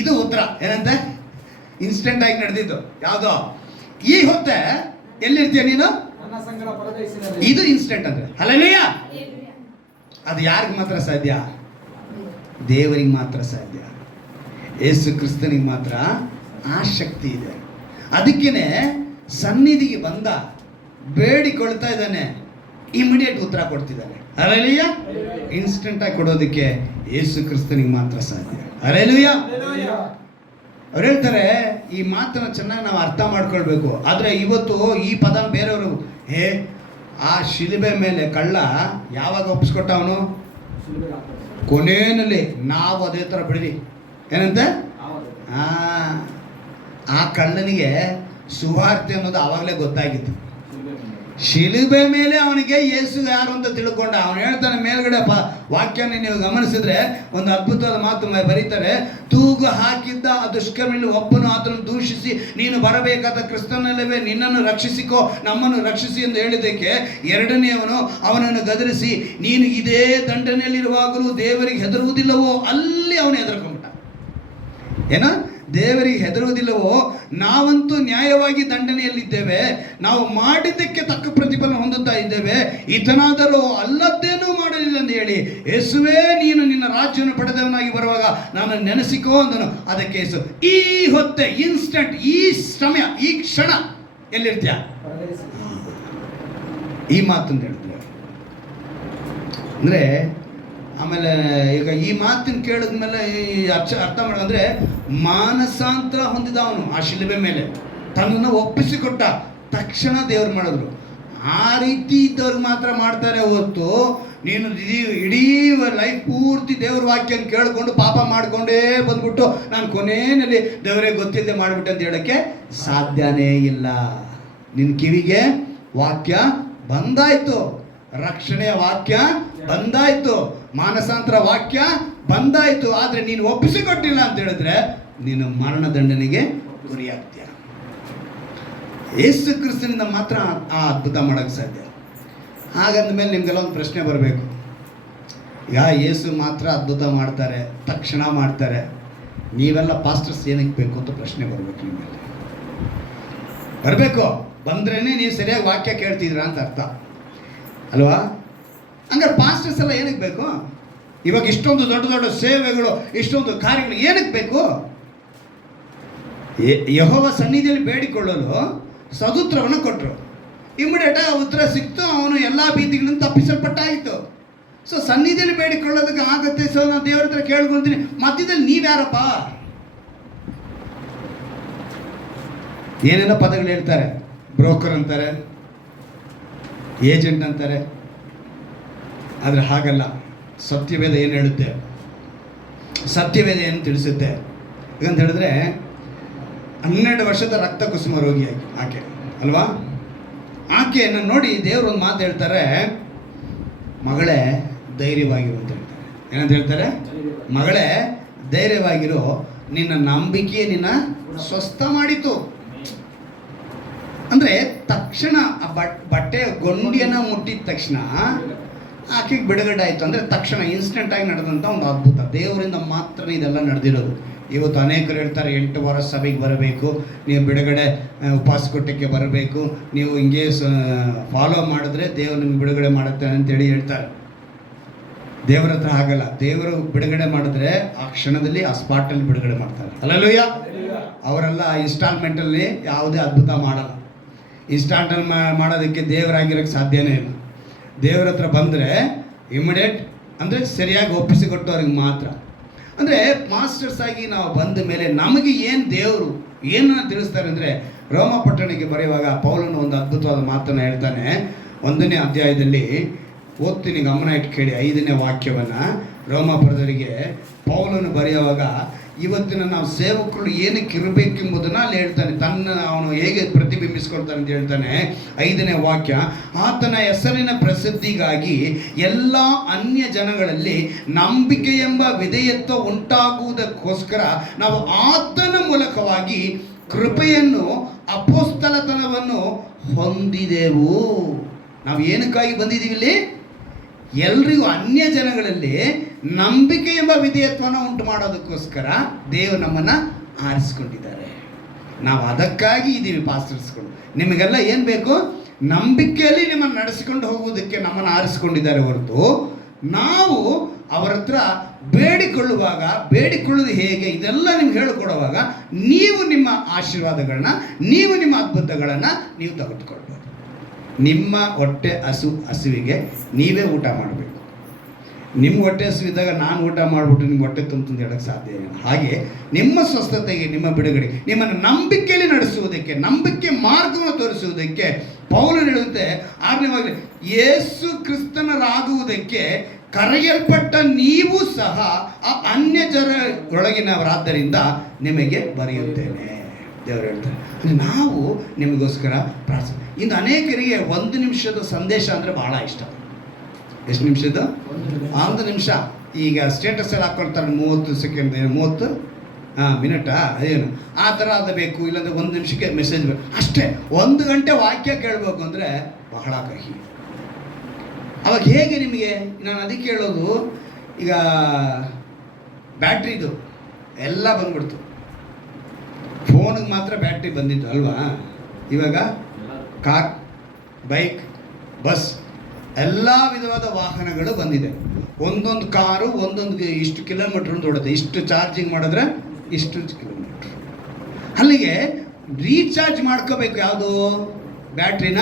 ಇದು ಉತ್ತರ. ಏನಂತ? ಇನ್ಸ್ಟೆಂಟ್ ಆಗಿ ನಡೆದಿದ್ದು ಯಾವುದು? ಈ ಹೊತ್ತೆ ಎಲ್ಲಿರ್ತೀಯ ನೀನು? ನನ್ನ ಸಂಗಡ ಪರದೇಶಿನಲ್ಲಿ. ಇದು ಇನ್ಸ್ಟೆಂಟ್ ಅಂದ್ರೆ. ಹಲ್ಲೆಲೂಯಾ. ಅದು ಯಾರಿಗೆ ಮಾತ್ರ ಸಾಧ್ಯ? ದೇವರಿಗೆ ಮಾತ್ರ ಸಾಧ್ಯ. ಯೇಸು ಕ್ರಿಸ್ತನಿಗೆ ಮಾತ್ರ ಆ ಶಕ್ತಿ ಇದೆ. ಅದಕ್ಕೇನೆ ಸನ್ನಿಧಿಗೆ ಬಂದ ಬೇಡಿಕೊಳ್ತಾ ಇದ್ದಾನೆ, ಇಮಿಡಿಯೇಟ್ ಉತ್ತರ ಕೊಡ್ತಿದ್ದಾನೆ. ಹಲ್ಲೆಲೂಯಾ. ಇನ್ಸ್ಟೆಂಟ್ ಆಗಿ ಕೊಡೋದಕ್ಕೆ ಯೇಸು ಕ್ರಿಸ್ತನಿಗೆ ಮಾತ್ರ ಸಾಧ್ಯ. ಹಲ್ಲೆಲೂಯಾ. ಅವ್ರು ಹೇಳ್ತಾರೆ, ಈ ಮಾತನ್ನು ಚೆನ್ನಾಗಿ ನಾವು ಅರ್ಥ ಮಾಡ್ಕೊಳ್ಬೇಕು. ಆದರೆ ಇವತ್ತು ಈ ಪದ ಬೇರೆಯವರು, ಆ ಶಿಲುಬೆ ಮೇಲೆ ಕಳ್ಳ ಯಾವಾಗ ಒಪ್ಪಿಸ್ಕೊಟ್ಟ ಅವನು? ಕೊನೆಯಲ್ಲಿ ನಾವು ಅದೇ ಥರ ಬಿಡ್ರಿ. ಏನಂತೆ? ಆ ಕಳ್ಳನಿಗೆ ಸುವಾರ್ತೆ ಅನ್ನೋದು ಆವಾಗಲೇ ಗೊತ್ತಾಗಿತ್ತು. ಶಿಲುಬೆ ಮೇಲೆ ಅವನಿಗೆ ಯೇಸು ಯಾರು ಅಂತ ತಿಳ್ಕೊಂಡ. ಅವನು ಹೇಳ್ತಾನೆ ಮೇಲ್ಗಡೆ ವಾಕ್ಯನ ನೀವು ಗಮನಿಸಿದ್ರೆ ಒಂದು ಅದ್ಭುತವಾದ ಮಾತು ಬರೀತಾರೆ. ತೂಗು ಹಾಕಿದ್ದ ಆ ದುಷ್ಕರ್ಮಿಯಲ್ಲಿ ಒಬ್ಬನು ಆತನು ದೂಷಿಸಿ, ನೀನು ಬರಬೇಕಾದ ಕ್ರಿಸ್ತನಲ್ಲವೇ, ನಿನ್ನನ್ನು ರಕ್ಷಿಸಿಕೋ, ನಮ್ಮನ್ನು ರಕ್ಷಿಸಿ ಎಂದು ಹೇಳಿದ್ದಕ್ಕೆ ಎರಡನೆಯವನು ಅವನನ್ನು ಗದರಿಸಿ, ನೀನು ಇದೇ ದಂಡನೆಯಲ್ಲಿರುವಾಗಲೂ ದೇವರಿಗೆ ಹೆದರುವುದಿಲ್ಲವೋ? ಅಲ್ಲಿ ಅವನು ಹೆದರ್ಕೊಂಡ್ಬಿಟ್ಟ. ಏನ ದೇವರಿಗೆ ಹೆದರುವುದಿಲ್ಲವೋ? ನಾವಂತೂ ನ್ಯಾಯವಾಗಿ ದಂಡನೆಯಲ್ಲಿದ್ದೇವೆ, ನಾವು ಮಾಡಿದ್ದಕ್ಕೆ ತಕ್ಕ ಪ್ರತಿಫಲ ಹೊಂದುತ್ತಾ ಇದ್ದೇವೆ, ಈತನಾದರೂ ಅಲ್ಲದ್ದೇನೂ ಮಾಡಲಿಲ್ಲ ಅಂತ ಹೇಳಿ, ಯೇಸುವೇ ನೀನು ನಿನ್ನ ರಾಜ್ಯವನ್ನು ಪಡೆದವನಾಗಿ ಬರುವಾಗ ನಾನು ನೆನೆಸಿಕೋ ಅಂದನು. ಅದಕ್ಕೆ ಯೇಸು, ಈ ಹೊತ್ತೆ, ಇನ್ಸ್ಟಂಟ್, ಈ ಸಮಯ, ಈ ಕ್ಷಣ ಎಲ್ಲಿರ್ತೀಯ? ಈ ಮಾತನ್ನು ಹೇಳಿದ್ರೆ ಅಂದರೆ ಆಮೇಲೆ ಈಗ ಈ ಮಾತಿನ ಕೇಳಿದ್ಮೇಲೆ ಅರ್ಥ ಮಾಡೋದಂದ್ರೆ ಮಾನಸಾಂತರ ಹೊಂದಿದ ಅವನು ಆ ಶಿಲುಬೆ ಮೇಲೆ ತನ್ನನ್ನು ಒಪ್ಪಿಸಿಕೊಟ್ಟ ತಕ್ಷಣ ದೇವ್ರು ಮಾಡಿದ್ರು. ಆ ರೀತಿ ಇದ್ದವ್ರಿಗೆ ಮಾತ್ರ ಮಾಡ್ತಾರೆ ಹೊತ್ತು ನೀನು ಇಡೀ ಲೈಫ್ ಪೂರ್ತಿ ದೇವ್ರ ವಾಕ್ಯನ ಕೇಳಿಕೊಂಡು ಪಾಪ ಮಾಡಿಕೊಂಡೇ ಬಂದ್ಬಿಟ್ಟು ನಾನು ಕೊನೆಯಲ್ಲಿ ದೇವರೇ ಗೊತ್ತಿಲ್ಲದೆ ಮಾಡಿಬಿಟ್ಟೆ ಅಂತ ಹೇಳೋಕ್ಕೆ ಸಾಧ್ಯನೇ ಇಲ್ಲ. ನಿನ್ನ ಕಿವಿಗೆ ವಾಕ್ಯ ಬಂದಾಯ್ತು, ರಕ್ಷಣೆಯ ವಾಕ್ಯ ಬಂದಾಯ್ತು, ಮಾನಸಾಂತರ ವಾಕ್ಯ ಬಂದಾಯ್ತು. ಆದರೆ ನೀನು ಒಪ್ಪಿಸಿಕೊಟ್ಟಿಲ್ಲ ಅಂತ ಹೇಳಿದ್ರೆ ನೀನು ಮರಣ ದಂಡನೆಗೆ ಗುರಿಯಾಗ್ತೀಯ. ಯೇಸು ಕ್ರಿಸ್ತನಿಂದ ಮಾತ್ರ ಆ ಅದ್ಭುತ ಮಾಡೋಕ್ಕೆ ಸಾಧ್ಯ. ಹಾಗಂದ ಮೇಲೆ ನಿಮಗೆಲ್ಲ ಒಂದು ಪ್ರಶ್ನೆ ಬರಬೇಕು. ಈಗ ಯೇಸು ಮಾತ್ರ ಅದ್ಭುತ ಮಾಡ್ತಾರೆ, ತಕ್ಷಣ ಮಾಡ್ತಾರೆ, ನೀವೆಲ್ಲ ಪಾಸ್ಟರ್ಸ್ ಏನಕ್ಕೆ ಬೇಕು ಅಂತ ಪ್ರಶ್ನೆ ಬರಬೇಕು ನಿಮ್ಮಲ್ಲಿ. ಬರಬೇಕು. ಬಂದ್ರೇ ನೀವು ಸರಿಯಾಗಿ ವಾಕ್ಯ ಕೇಳ್ತಿದ್ದೀರಾ ಅಂತ ಅರ್ಥ ಅಲ್ವಾ? ಹಂಗಾರೆ ಪಾಸ್ಟರ್ಸ್ ಎಲ್ಲ ಏನಕ್ಕೆ ಬೇಕು? ಇವಾಗ ಇಷ್ಟೊಂದು ದೊಡ್ಡ ದೊಡ್ಡ ಸೇವೆಗಳು, ಇಷ್ಟೊಂದು ಕಾರ್ಯಗಳು ಏನಕ್ಕೆ ಬೇಕು? ಯೆಹೋವ ಸನ್ನಿಧಿಯಲ್ಲಿ ಬೇಡಿಕೊಳ್ಳಲು ಸದುತ್ತರವನ್ನು ಕೊಟ್ಟರು. ಇಮಿಡಿಯೇಟಾಗಿ ಉತ್ತರ ಸಿಕ್ತು. ಅವನು ಎಲ್ಲ ಭೀತಿಗಳಿಂದ ತಪ್ಪಿಸಲ್ಪಟ್ಟಾಯಿತು. ಸೊ ಸನ್ನಿಧಿಯಲ್ಲಿ ಬೇಡಿಕೊಳ್ಳೋದಕ್ಕೆ ಆಗತ್ತೆ. ಸೊ ನಾನು ದೇವ್ರ ಹತ್ರ ಕೇಳ್ಕೊಳ್ತೀನಿ. ಮಧ್ಯದಲ್ಲಿ ನೀವ್ಯಾರಪ್ಪ? ಏನೇನೋ ಪದಗಳು ಹೇಳ್ತಾರೆ. ಬ್ರೋಕರ್ ಅಂತಾರೆ, ಏಜೆಂಟ್ ಅಂತಾರೆ. ಆದರೆ ಹಾಗಲ್ಲ. ಸತ್ಯವೇದ ಏನು ಹೇಳುತ್ತೆ? ಸತ್ಯವೇದ ಏನು ತಿಳಿಸುತ್ತೆ? ಯಾಕಂತ ಹೇಳಿದ್ರೆ 12 ವರ್ಷದ ರಕ್ತ ಕುಸುಮ ರೋಗಿಯಾಗಿ ಆಕೆ ಅಲ್ವಾ? ಆಕೆಯನ್ನು ನೋಡಿ ದೇವರು ಒಂದು ಮಾತು ಹೇಳ್ತಾರೆ, ಮಗಳೇ ಧೈರ್ಯವಾಗಿರು ಅಂತ ಹೇಳ್ತಾರೆ. ಏನಂತ ಹೇಳ್ತಾರೆ? ಮಗಳೇ ಧೈರ್ಯವಾಗಿರು, ನಿನ್ನ ನಂಬಿಕೆ ನಿನ್ನ ಸ್ವಸ್ಥ ಮಾಡಿತು. ಅಂದರೆ ತಕ್ಷಣ ಆ ಬಟ್ಟೆಯ ಗೊಂಡಿಯನ್ನು ಮುಟ್ಟಿದ ತಕ್ಷಣ ಆಕೆಗೆ ಬಿಡುಗಡೆ ಆಯಿತು. ಅಂದರೆ ತಕ್ಷಣ ಇನ್ಸ್ಟೆಂಟಾಗಿ ನಡೆದಂಥ ಒಂದು ಅದ್ಭುತ. ದೇವರಿಂದ ಮಾತ್ರ ಇದೆಲ್ಲ ನಡೆದಿರೋದು. ಇವತ್ತು ಅನೇಕರು ಹೇಳ್ತಾರೆ 8 ವಾರ ಸಭೆಗೆ ಬರಬೇಕು, ನೀವು ಬಿಡುಗಡೆ ಉಪವಾಸ ಕೊಟ್ಟಕ್ಕೆ ಬರಬೇಕು, ನೀವು ಹಿಂಗೆ ಫಾಲೋ ಮಾಡಿದ್ರೆ ದೇವರು ನಿಮ್ಗೆ ಬಿಡುಗಡೆ ಮಾಡುತ್ತೆ ಅಂತೇಳಿ ಹೇಳ್ತಾರೆ. ದೇವರ ಹತ್ರ ಆಗಲ್ಲ. ದೇವರು ಬಿಡುಗಡೆ ಮಾಡಿದ್ರೆ ಆ ಕ್ಷಣದಲ್ಲಿ ಆ ಸ್ಪಾಟಲ್ಲಿ ಬಿಡುಗಡೆ ಮಾಡ್ತಾರೆ. ಹಲ್ಲೆಲೂಯಾ. ಅವರೆಲ್ಲ ಇನ್ಸ್ಟಾಲ್ಮೆಂಟಲ್ಲಿ ಯಾವುದೇ ಅದ್ಭುತ ಮಾಡಲ್ಲ. ಇನ್ಸ್ಟಾಲ್ಮೆಂಟ್ ಮಾಡೋದಕ್ಕೆ ದೇವರಾಗಿರೋಕ್ಕೆ ಸಾಧ್ಯನೇ ಇಲ್ಲ. ದೇವರ ಹತ್ರ ಬಂದರೆ ಇಮಿಡಿಯೇಟ್, ಅಂದರೆ ಸರಿಯಾಗಿ ಒಪ್ಪಿಸಿಕೊಟ್ಟವ್ರಿಗೆ ಮಾತ್ರ. ಅಂದರೆ ಮಾಸ್ಟರ್ಸ್ ಆಗಿ ನಾವು ಬಂದ ಮೇಲೆ ನಮಗೆ ಏನು ದೇವರು ಏನನ್ನು ತಿಳಿಸ್ತಾರೆ ಅಂದರೆ, ರೋಮ ಪಟ್ಟಣಕ್ಕೆ ಬರೆಯುವಾಗ ಪೌಲನು ಒಂದು ಅದ್ಭುತವಾದ ಮಾತನ್ನು ಹೇಳ್ತಾನೆ. 1ನೇ ಅಧ್ಯಾಯದಲ್ಲಿ ಓದ್ತೀನಿ, ಗಮನ ಇಟ್ಟು ಕೇಳಿ 5ನೇ ವಾಕ್ಯವನ್ನು. ರೋಮಾಪುರದವರಿಗೆ ಪೌಲನು ಬರೆಯುವಾಗ ಇವತ್ತಿನ ನಾವು ಸೇವಕರು ಏನಕ್ಕೆ ಇರಬೇಕೆಂಬುದನ್ನು ಅಲ್ಲಿ ಹೇಳ್ತಾನೆ. ಅವನು ಹೇಗೆ ಪ್ರತಿಬಿಂಬಿಸ್ಕೊಳ್ತಾನೆ ಅಂತ ಹೇಳ್ತಾನೆ. 5ನೇ ವಾಕ್ಯ, ಆತನ ಹೆಸರಿನ ಪ್ರಸಿದ್ಧಿಗಾಗಿ ಎಲ್ಲ ಅನ್ಯ ಜನಗಳಲ್ಲಿ ನಂಬಿಕೆ ಎಂಬ ವಿಧೇಯತ್ವ ಉಂಟಾಗುವುದಕ್ಕೋಸ್ಕರ ನಾವು ಆತನ ಮೂಲಕವಾಗಿ ಕೃಪೆಯನ್ನು ಅಪೊಸ್ತಲತನವನ್ನು ಹೊಂದಿದೆವು. ನಾವು ಏನಕ್ಕಾಗಿ ಬಂದಿದ್ದೀವಿ ಇಲ್ಲಿ? ಎಲ್ರಿಗೂ ಅನ್ಯ ಜನಗಳಲ್ಲಿ ನಂಬಿಕೆ ಎಂಬ ವಿಧೇಯತ್ವನ ಉಂಟು ಮಾಡೋದಕ್ಕೋಸ್ಕರ ದೇವರು ನಮ್ಮನ್ನು ಆರಿಸ್ಕೊಂಡಿದ್ದಾರೆ. ನಾವು ಅದಕ್ಕಾಗಿ ಇದ್ದೀವಿ ಪಾಸ್ಟರ್ಸ್ಗಳು. ನಿಮಗೆಲ್ಲ ಏನು ಬೇಕು? ನಂಬಿಕೆಯಲ್ಲಿ ನಿಮ್ಮನ್ನು ನಡೆಸಿಕೊಂಡು ಹೋಗುವುದಕ್ಕೆ ನಮ್ಮನ್ನು ಆರಿಸ್ಕೊಂಡಿದ್ದಾರೆ ಹೊರತು ನಾವು ಅವರ ಹತ್ರ ಬೇಡಿಕೊಳ್ಳೋದು ಹೇಗೆ ಇದೆಲ್ಲ ನಿಮ್ಗೆ ಹೇಳಿಕೊಡುವಾಗ ನೀವು ನಿಮ್ಮ ಆಶೀರ್ವಾದಗಳನ್ನ, ನೀವು ನಿಮ್ಮ ಅದ್ಭುತಗಳನ್ನು ನೀವು ತೆಗೆದುಕೊಳ್ಬೋದು. ನಿಮ್ಮ ಹೊಟ್ಟೆ ಹಸುವಿಗೆ ನೀವೇ ಊಟ ಮಾಡಬೇಕು. ನಿಮ್ಮ ಹೊಟ್ಟೆ ಹಸುವಿದ್ದಾಗ ನಾನು ಊಟ ಮಾಡಿಬಿಟ್ಟು ನಿಮ್ಮ ಹೊಟ್ಟೆ ತುಂಬಿತು ಹೇಳೋಕ್ಕೆ ಸಾಧ್ಯ ಇಲ್ಲ. ಹಾಗೆ ನಿಮ್ಮ ಸ್ವಸ್ಥತೆಗೆ, ನಿಮ್ಮ ಬಿಡುಗಡೆ, ನಿಮ್ಮನ್ನು ನಂಬಿಕೆಯಲ್ಲಿ ನಡೆಸುವುದಕ್ಕೆ, ನಂಬಿಕೆ ಮಾರ್ಗವನ್ನು ತೋರಿಸುವುದಕ್ಕೆ ಪೌಲನು ಹೇಳುತ್ತೆ 6ನೇ ವಾಕ್ಯ, ಯೇಸು ಕ್ರಿಸ್ತನರಾಗುವುದಕ್ಕೆ ಕರೆಯಲ್ಪಟ್ಟ ನೀವು ಸಹ ಆ ಅನ್ಯ ಜನರೊಳಗಿನವರಾದ್ದರಿಂದ ನಿಮಗೆ ಬರೆಯುತ್ತೇನೆ. ದೇವರು ಹೇಳ್ತಾರೆ. ಅಂದರೆ ನಾವು ನಿಮಗೋಸ್ಕರ ಪ್ರಾರ್ಥನೆ. ಇನ್ನು ಅನೇಕರಿಗೆ 1 ನಿಮಿಷದ ಸಂದೇಶ ಅಂದರೆ ಬಹಳ ಇಷ್ಟ. ಎಷ್ಟು ನಿಮಿಷದ್ದು? 1 ನಿಮಿಷ. ಈಗ ಸ್ಟೇಟಸಲ್ಲಿ ಹಾಕ್ಕೊಳ್ತಾರೆ 30 ಸೆಕೆಂಡ್, 30 ಮಿನಿಟಾ ಅದೇನು ಆ ಥರ ಅದು ಬೇಕು, ಇಲ್ಲಾಂದರೆ 1 ನಿಮಿಷಕ್ಕೆ ಮೆಸೇಜ್ ಬೇಕು ಅಷ್ಟೇ. 1 ಗಂಟೆ ವಾಕ್ಯ ಕೇಳಬೇಕು ಅಂದರೆ ಬಹಳ ಕಹಿ. ಅವಾಗ ಹೇಗೆ ನಿಮಗೆ? ನಾನು ಅದಕ್ಕೆ ಹೇಳೋದು, ಈಗ ಬ್ಯಾಟ್ರಿದು ಎಲ್ಲ ಬಂದ್ಬಿಡ್ತು. ಫೋನಿಗೆ ಮಾತ್ರ ಬ್ಯಾಟ್ರಿ ಬಂದಿತ್ತು ಅಲ್ವಾ? ಇವಾಗ ಕಾರ್, ಬೈಕ್, ಬಸ್ ಎಲ್ಲ ವಿಧವಾದ ವಾಹನಗಳು ಬಂದಿದೆ. ಒಂದೊಂದು ಕಾರು ಒಂದೊಂದು ಇಷ್ಟು ಕಿಲೋಮೀಟ್ರ್ ಓಡುತ್ತೆ, ಇಷ್ಟು ಚಾರ್ಜಿಂಗ್ ಮಾಡಿದ್ರೆ ಇಷ್ಟು ಕಿಲೋಮೀಟ್ರ್. ಅಲ್ಲಿಗೆ ರೀಚಾರ್ಜ್ ಮಾಡ್ಕೋಬೇಕು. ಯಾವುದು? ಬ್ಯಾಟ್ರಿನ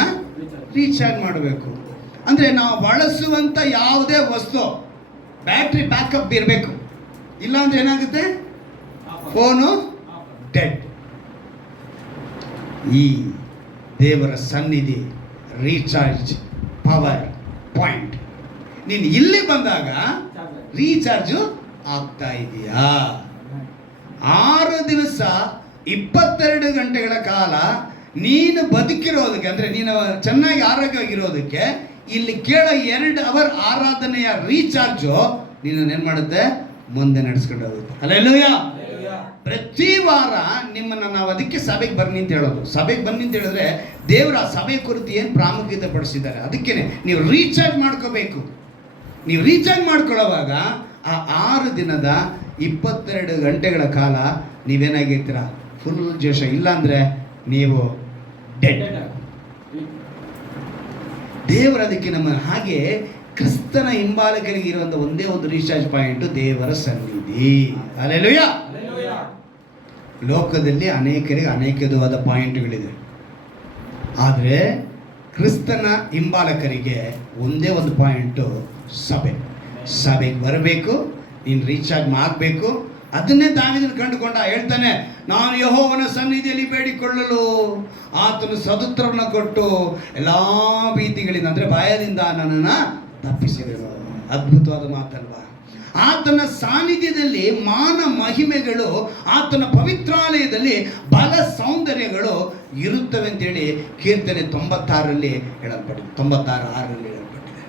ರೀಚಾರ್ಜ್ ಮಾಡಬೇಕು. ಅಂದರೆ ನಾವು ಬಳಸುವಂಥ ಯಾವುದೇ ವಸ್ತು ಬ್ಯಾಟ್ರಿ ಬ್ಯಾಕಪ್ ಇರಬೇಕು. ಇಲ್ಲಾಂದ್ರೆ ಏನಾಗುತ್ತೆ? Phone dead. ಈ ದೇವರ ಸನ್ನಿಧಿ ರೀಚಾರ್ಜ್ ಪವರ್ ಪಾಯಿಂಟ್. ನೀನು ಇಲ್ಲಿ ಬಂದಾಗ ರೀಚಾರ್ಜು ಆಗ್ತಾ ಇದೆಯಾ? 6 ದಿವಸ 22 ಗಂಟೆಗಳ ಕಾಲ ನೀನು ಬದುಕಿರೋದಕ್ಕೆ, ಅಂದರೆ ನೀನು ಚೆನ್ನಾಗಿ ಆರೋಗ್ಯವಾಗಿರೋದಕ್ಕೆ ಇಲ್ಲಿ ಕೇಳೋ 2 ಅವರ್ ಆರಾಧನೆಯ ರೀಚಾರ್ಜು ನೀನು ಏನು ಮಾಡುತ್ತೆ? ಮುಂದೆ ನಡೆಸ್ಕೊಂಡು ಹೋಗುತ್ತೆ. ಹಲ್ಲೆಲೂಯಾ. ಪ್ರತಿ ವಾರ ನಿಮ್ಮನ್ನು ನಾವು ಅದಕ್ಕೆ ಸಭೆಗೆ ಬನ್ನಿ ಅಂತ ಹೇಳೋದು. ಸಭೆಗೆ ಬನ್ನಿ ಅಂತ ಹೇಳಿದ್ರೆ ದೇವರ ಸಭೆ ಕುರಿತು ಏನು ಪ್ರಾಮುಖ್ಯತೆ ಪಡಿಸಿದ್ದಾರೆ ಅದಕ್ಕೆ ನೀವು ರೀಚಾರ್ಜ್ ಮಾಡ್ಕೋಬೇಕು. ನೀವು ರೀಚಾರ್ಜ್ ಮಾಡ್ಕೊಳ್ಳೋವಾಗ ಆ 6 ದಿನದ 22 ಗಂಟೆಗಳ ಕಾಲ ನೀವೇನಾಗಿರ್ತೀರ? ಫುಲ್ ಜೋಶ. ಇಲ್ಲಾಂದರೆ ನೀವು ಡೆಡ್. ದೇವರ ಅದಕ್ಕೆ ನಮ್ಮ ಹಾಗೆ ಕ್ರಿಸ್ತನ ಹಿಂಬಾಲಕರಿಗೆ ಇರುವಂಥ ಒಂದೇ ಒಂದು ರೀಚಾರ್ಜ್ ಪಾಯಿಂಟು ದೇವರ ಸನ್ನಿಧಿ. ಹಲ್ಲೆಲೂಯಾ. ಲೋಕದಲ್ಲಿ ಅನೇಕರಿಗೆ ಅನೇಕ ವಿಧವಾದ ಪಾಯಿಂಟ್ಗಳಿದೆ. ಆದರೆ ಕ್ರಿಸ್ತನ ಹಿಂಬಾಲಕರಿಗೆ ಒಂದೇ ಒಂದು ಪಾಯಿಂಟು ಸಭೆ. ಸಭೆಗೆ ಬರಬೇಕು, ನೀನು ರೀಚಾರ್ಜ್ ಮಾಡಬೇಕು. ಅದನ್ನೇ ದಾವೀದನು ಕಂಡುಕೊಂಡ. ಹೇಳ್ತಾನೆ, ನಾನು ಯೆಹೋವನ ಸನ್ನಿಧಿಯಲ್ಲಿ ಬೇಡಿಕೊಳ್ಳಲು ಆತನು ಸದುತ್ತರವನ್ನು ಕೊಟ್ಟು ಎಲ್ಲ ಭೀತಿಗಳಿಂದ, ಅಂದರೆ ಭಯದಿಂದ ನನ್ನನ್ನು ತಪ್ಪಿಸಿದನು. ಅದ್ಭುತವಾದ ಮಾತಲ್ವಾ? ಆತನ ಸಾನ್ನಿಧ್ಯದಲ್ಲಿ ಮಾನ ಮಹಿಮೆಗಳು, ಆತನ ಪವಿತ್ರಾಲಯದಲ್ಲಿ ಬಲ ಸೌಂದರ್ಯಗಳು ಇರುತ್ತವೆ ಅಂತೇಳಿ ಕೀರ್ತನೆ 96ರಲ್ಲಿ ಹೇಳಲ್ಪಟ್ಟಿದೆ. 96:6ರಲ್ಲಿ ಹೇಳಲ್ಪಟ್ಟಿದೆ.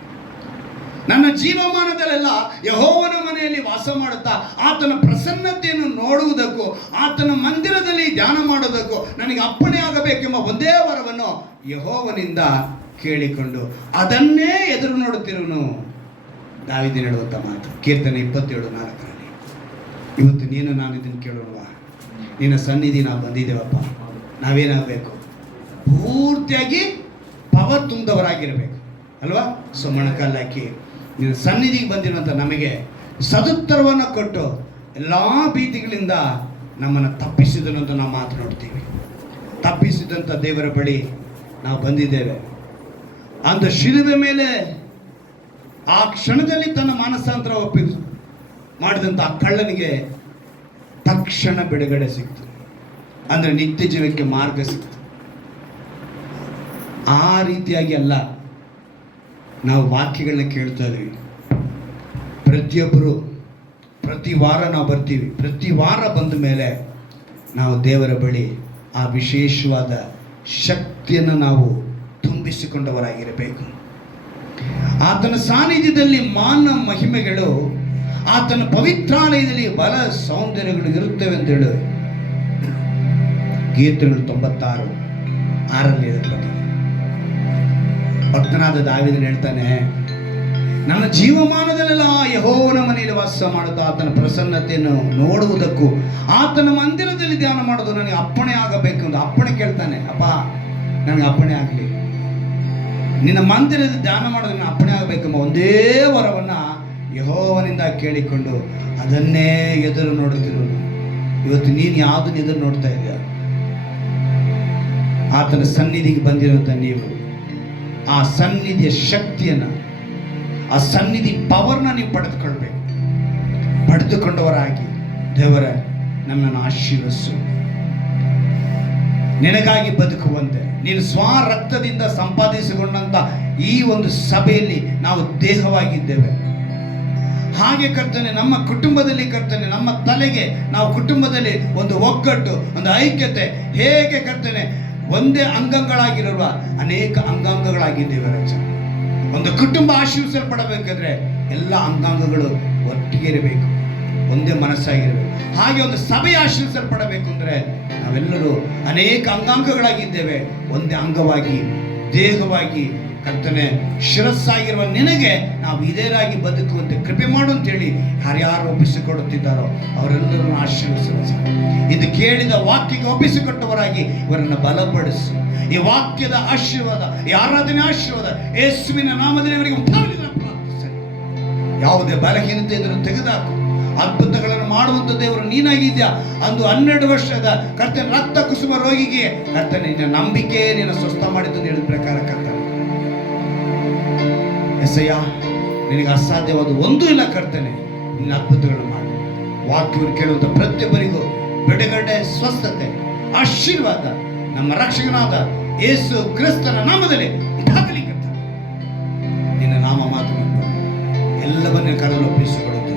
ನನ್ನ ಜೀವಮಾನದಲ್ಲೆಲ್ಲ ಯೆಹೋವನ ಮನೆಯಲ್ಲಿ ವಾಸ ಮಾಡುತ್ತಾ ಆತನ ಪ್ರಸನ್ನತೆಯನ್ನು ನೋಡುವುದಕ್ಕೂ ಆತನ ಮಂದಿರದಲ್ಲಿ ಧ್ಯಾನ ಮಾಡುವುದಕ್ಕೂ ನನಗೆ ಅಪ್ಪಣೆ ಆಗಬೇಕೆಂಬ ಒಂದೇ ವರವನ್ನು ಯೆಹೋವನಿಂದ ಕೇಳಿಕೊಂಡು ಅದನ್ನೇ ಎದುರು ನೋಡುತ್ತಿರುವನು. ದಾವೀದನು ಹೇಳುವಂಥ ಮಾತು ಕೀರ್ತನೆ 27:4ರಲ್ಲಿ. ಇವತ್ತು ನೀನು ನಾನು ಇದನ್ನು ಕೇಳೋಣವಾ? ನಿನ್ನ ಸನ್ನಿಧಿ ನಾವು ಬಂದಿದ್ದೇವಪ್ಪ. ನಾವೇನಾಗಬೇಕು? ಪೂರ್ತಿಯಾಗಿ ಪವರ್ ತುಂಬಿದವರಾಗಿರಬೇಕು ಅಲ್ವಾ? ಮೊಣಕಾಲು ಹಾಕಿ ನಿನ್ನ ಸನ್ನಿಧಿಗೆ ಬಂದಿರುವಂಥ ನಮಗೆ ಸದುತ್ತರವನ್ನು ಕೊಟ್ಟು ಎಲ್ಲ ಭೀತಿಗಳಿಂದ ನಮ್ಮನ್ನು ತಪ್ಪಿಸಿದನು ಅಂತ ನಾವು ಮಾತನಾಡ್ತೀವಿ. ತಪ್ಪಿಸಿದಂಥ ದೇವರ ಬಳಿ ನಾವು ಬಂದಿದ್ದೇವೆ. ಅಂದ ಶಿಲುಬೆ ಮೇಲೆ ಆ ಕ್ಷಣದಲ್ಲಿ ತನ್ನ ಮಾನಸಾಂತರ ಮಾಡಿದಂಥ ಆ ಕಳ್ಳನಿಗೆ ತಕ್ಷಣ ಬಿಡುಗಡೆ ಸಿಕ್ತು. ಅಂದರೆ ನಿತ್ಯ ಜೀವಕ್ಕೆ ಮಾರ್ಗ ಸಿಕ್ತು. ಆ ರೀತಿಯಾಗಿ ಅಲ್ಲ ನಾವು ವಾಕ್ಯಗಳನ್ನ ಕೇಳ್ತಾ ಇದ್ದೀವಿ. ಪ್ರತಿಯೊಬ್ಬರು ಪ್ರತಿ ವಾರ ನಾವು ಬರ್ತೀವಿ. ಪ್ರತಿ ವಾರ ಬಂದ ಮೇಲೆ ನಾವು ದೇವರ ಬಳಿ ಆ ವಿಶೇಷವಾದ ಶಕ್ತಿಯನ್ನು ನಾವು ತುಂಬಿಸಿಕೊಂಡವರಾಗಿರಬೇಕು. ಆತನ ಸಾನ್ನಿಧ್ಯದಲ್ಲಿ ಮಾನ ಮಹಿಮೆಗಳು, ಆತನ ಪವಿತ್ರಾಲಯದಲ್ಲಿ ಬಲ ಸೌಂದರ್ಯಗಳು ಇರುತ್ತವೆ ಅಂತ ಹೇಳಿ ಕೀರ್ತನೆ 96:6ರಲ್ಲಿ ಹೇಳಲ್ಪಟ್ಟಿದೆ. ಭಕ್ತನಾದ ದಾವೀದನು ಹೇಳ್ತಾನೆ, ನನ್ನ ಜೀವಮಾನದಲ್ಲೆಲ್ಲ ಯೆಹೋವನ ಮನೆಯಲ್ಲಿ ವಾಸ ಮಾಡುತ್ತಾ ಆತನ ಪ್ರಸನ್ನತೆಯನ್ನು ನೋಡುವುದಕ್ಕೂ ಆತನ ಮಂದಿರದಲ್ಲಿ ಧ್ಯಾನ ಮಾಡೋದು ನನಗೆ ಅಪ್ಪಣೆ ಆಗಬೇಕು ಅಂತ ಅಪ್ಪಣೆ ಕೇಳ್ತಾನೆ. ಅಪ್ಪ ನನಗೆ ಅಪ್ಪಣೆ ಆಗಲಿ, ನಿನ್ನ ಮಂದಿರದ ಧ್ಯಾನ ಮಾಡೋದು ನನ್ನ ಅಪ್ಪಣೆ ಆಗಬೇಕೆಂಬ ಒಂದೇ ವರವನ್ನು ಯೆಹೋವನಿಂದ ಕೇಳಿಕೊಂಡು ಅದನ್ನೇ ಎದುರು ನೋಡುತ್ತಿರುವುದು. ಇವತ್ತು ನೀನು ಯಾವುದನ್ನು ಎದುರು ನೋಡ್ತಾ ಇದೆಯಾ? ಆತನ ಸನ್ನಿಧಿಗೆ ಬಂದಿರುವಂಥ ನೀವು ಆ ಸನ್ನಿಧಿಯ ಶಕ್ತಿಯನ್ನು, ಆ ಸನ್ನಿಧಿ ಪವರ್ನ ನೀವು ಪಡೆದುಕೊಳ್ಬೇಕು. ಪಡೆದುಕೊಂಡವರಾಗಿ ದೇವರ ನನ್ನನ್ನು ಆಶೀರ್ವದಿಸು, ನಿನಗಾಗಿ ಬದುಕುವಂತೆ ನೀನು ಸ್ವರಕ್ತದಿಂದ ಸಂಪಾದಿಸಿಕೊಂಡಂಥ ಈ ಒಂದು ಸಭೆಯಲ್ಲಿ ನಾವು ದೇಹವಾಗಿದ್ದೇವೆ. ಹಾಗೆ ಕರ್ತನೆ ನಮ್ಮ ಕುಟುಂಬದಲ್ಲಿ ಕರ್ತನೆ ನಮ್ಮ ತಲೆಗೆ ನಾವು ಕುಟುಂಬದಲ್ಲಿ ಒಂದು ಒಗ್ಗಟ್ಟು, ಒಂದು ಐಕ್ಯತೆ ಹೇಗೆ ಕರ್ತನೆ ಒಂದೇ ಅಂಗಗಳಾಗಿರುವ ಅನೇಕ ಅಂಗಾಂಗಗಳಾಗಿದ್ದೇವೆ ರಕ್ಷ. ಒಂದು ಕುಟುಂಬ ಆಶೀರ್ವಿಸಲ್ಪಡಬೇಕಾದ್ರೆ ಎಲ್ಲ ಅಂಗಾಂಗಗಳು ಒಟ್ಟಿಗೆ ಇರಬೇಕು, ಒಂದೇ ಮನಸ್ಸಾಗಿರಬೇಕು. ಹಾಗೆ ಒಂದು ಸಭೆ ಆಶೀರ್ವಿಸಲ್ಪಡಬೇಕು ಅಂದರೆ ನಾವೆಲ್ಲರೂ ಅನೇಕ ಅಂಗಾಂಗಗಳಾಗಿದ್ದೇವೆ, ಒಂದೇ ಅಂಗವಾಗಿ ದೇಹವಾಗಿ ಕರ್ತನೆ ಶಿರಸ್ಸಾಗಿರುವ ನಿನಗೆ ನಾವು ಇದೇರಾಗಿ ಬದುಕುವಂತೆ ಕೃಪೆ ಮಾಡು ಅಂತೇಳಿ ಯಾರ್ಯಾರು ಒಪ್ಪಿಸಿಕೊಡುತ್ತಿದ್ದಾರೋ ಅವರೆಲ್ಲರನ್ನು ಆಶೀರ್ವಿಸು. ಇದು ಕೇಳಿದ ವಾಕ್ಯಕ್ಕೆ ಒಪ್ಪಿಸಿಕೊಟ್ಟವರಾಗಿ ಇವರನ್ನು ಬಲಪಡಿಸು. ಈ ವಾಕ್ಯದ ಆಶೀರ್ವಾದ, ಈ ಆರಾಧನೆ ಆಶೀರ್ವಾದ ಯೇಸುವಿನ ನಾಮದಲ್ಲಿ ಇವರಿಗೆ ಪ್ರಾರ್ಥಿಸಲಿ. ಯಾವುದೇ ಬಲಹೀನತೆ ಇದನ್ನು ತೆಗೆದುಹಾಕು. ಅದ್ಭುತಗಳನ್ನು ಮಾಡುವಂತ ದೇವರು ನೀನಾಗಿದ್ಯಾ. ಅಂದು 12 ವರ್ಷದ ಕರ್ತನ ರಕ್ತ ಕುಸುಮ ರೋಗಿಗೆ ಕರ್ತನೆ ನಿನ್ನ ನಂಬಿಕೆ ನಿನ್ನ ಸ್ವಸ್ಥ ಮಾಡಿದ್ದು ಹೇಳಿದ ಪ್ರಕಾರ ಕರ್ತನೆ ಎಸಯ್ಯ, ನಿನಗೆ ಅಸಾಧ್ಯವಾದ ಒಂದೂ ಇಲ್ಲ ಕರ್ತನೆ. ನಿನ್ನ ಅದ್ಭುತಗಳನ್ನು ಮಾಡಿ ವಾಕ್ಯವನ್ನು ಕೇಳುವಂತ ಪ್ರತಿಯೊಬ್ಬರಿಗೂ ಬಿಡುಗಡೆ, ಸ್ವಸ್ಥತೆ, ಆಶೀರ್ವಾದ ನಮ್ಮ ರಕ್ಷಕನಾದ ಯೇಸು ಕ್ರಿಸ್ತನ ನಾಮದಲ್ಲಿ ಉಂಟಾಗಲಿ ಕರ್ತನೆ. ನಿನ್ನ ನಾಮ ಮಾತು ಎಲ್ಲವನ್ನ ಕರಲು ಒಪ್ಪಿಸಿಕೊಡುತ್ತೆ.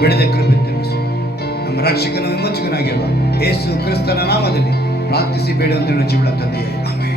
ಬೆಳೆದ ಕೃಪೆ ತಿಳಿಸು. ನಮ್ಮ ರಕ್ಷಕನ ವಿಮೋಚಕನಾಗಿರುವ ಯೇಸು ಕ್ರಿಸ್ತನ ನಾಮದಲ್ಲಿ ಪ್ರಾರ್ಥಿಸಿ ಬೇಡುವಂತ ಜೀವನ ತಂದೆಯೇ, ಆಮೆನ್.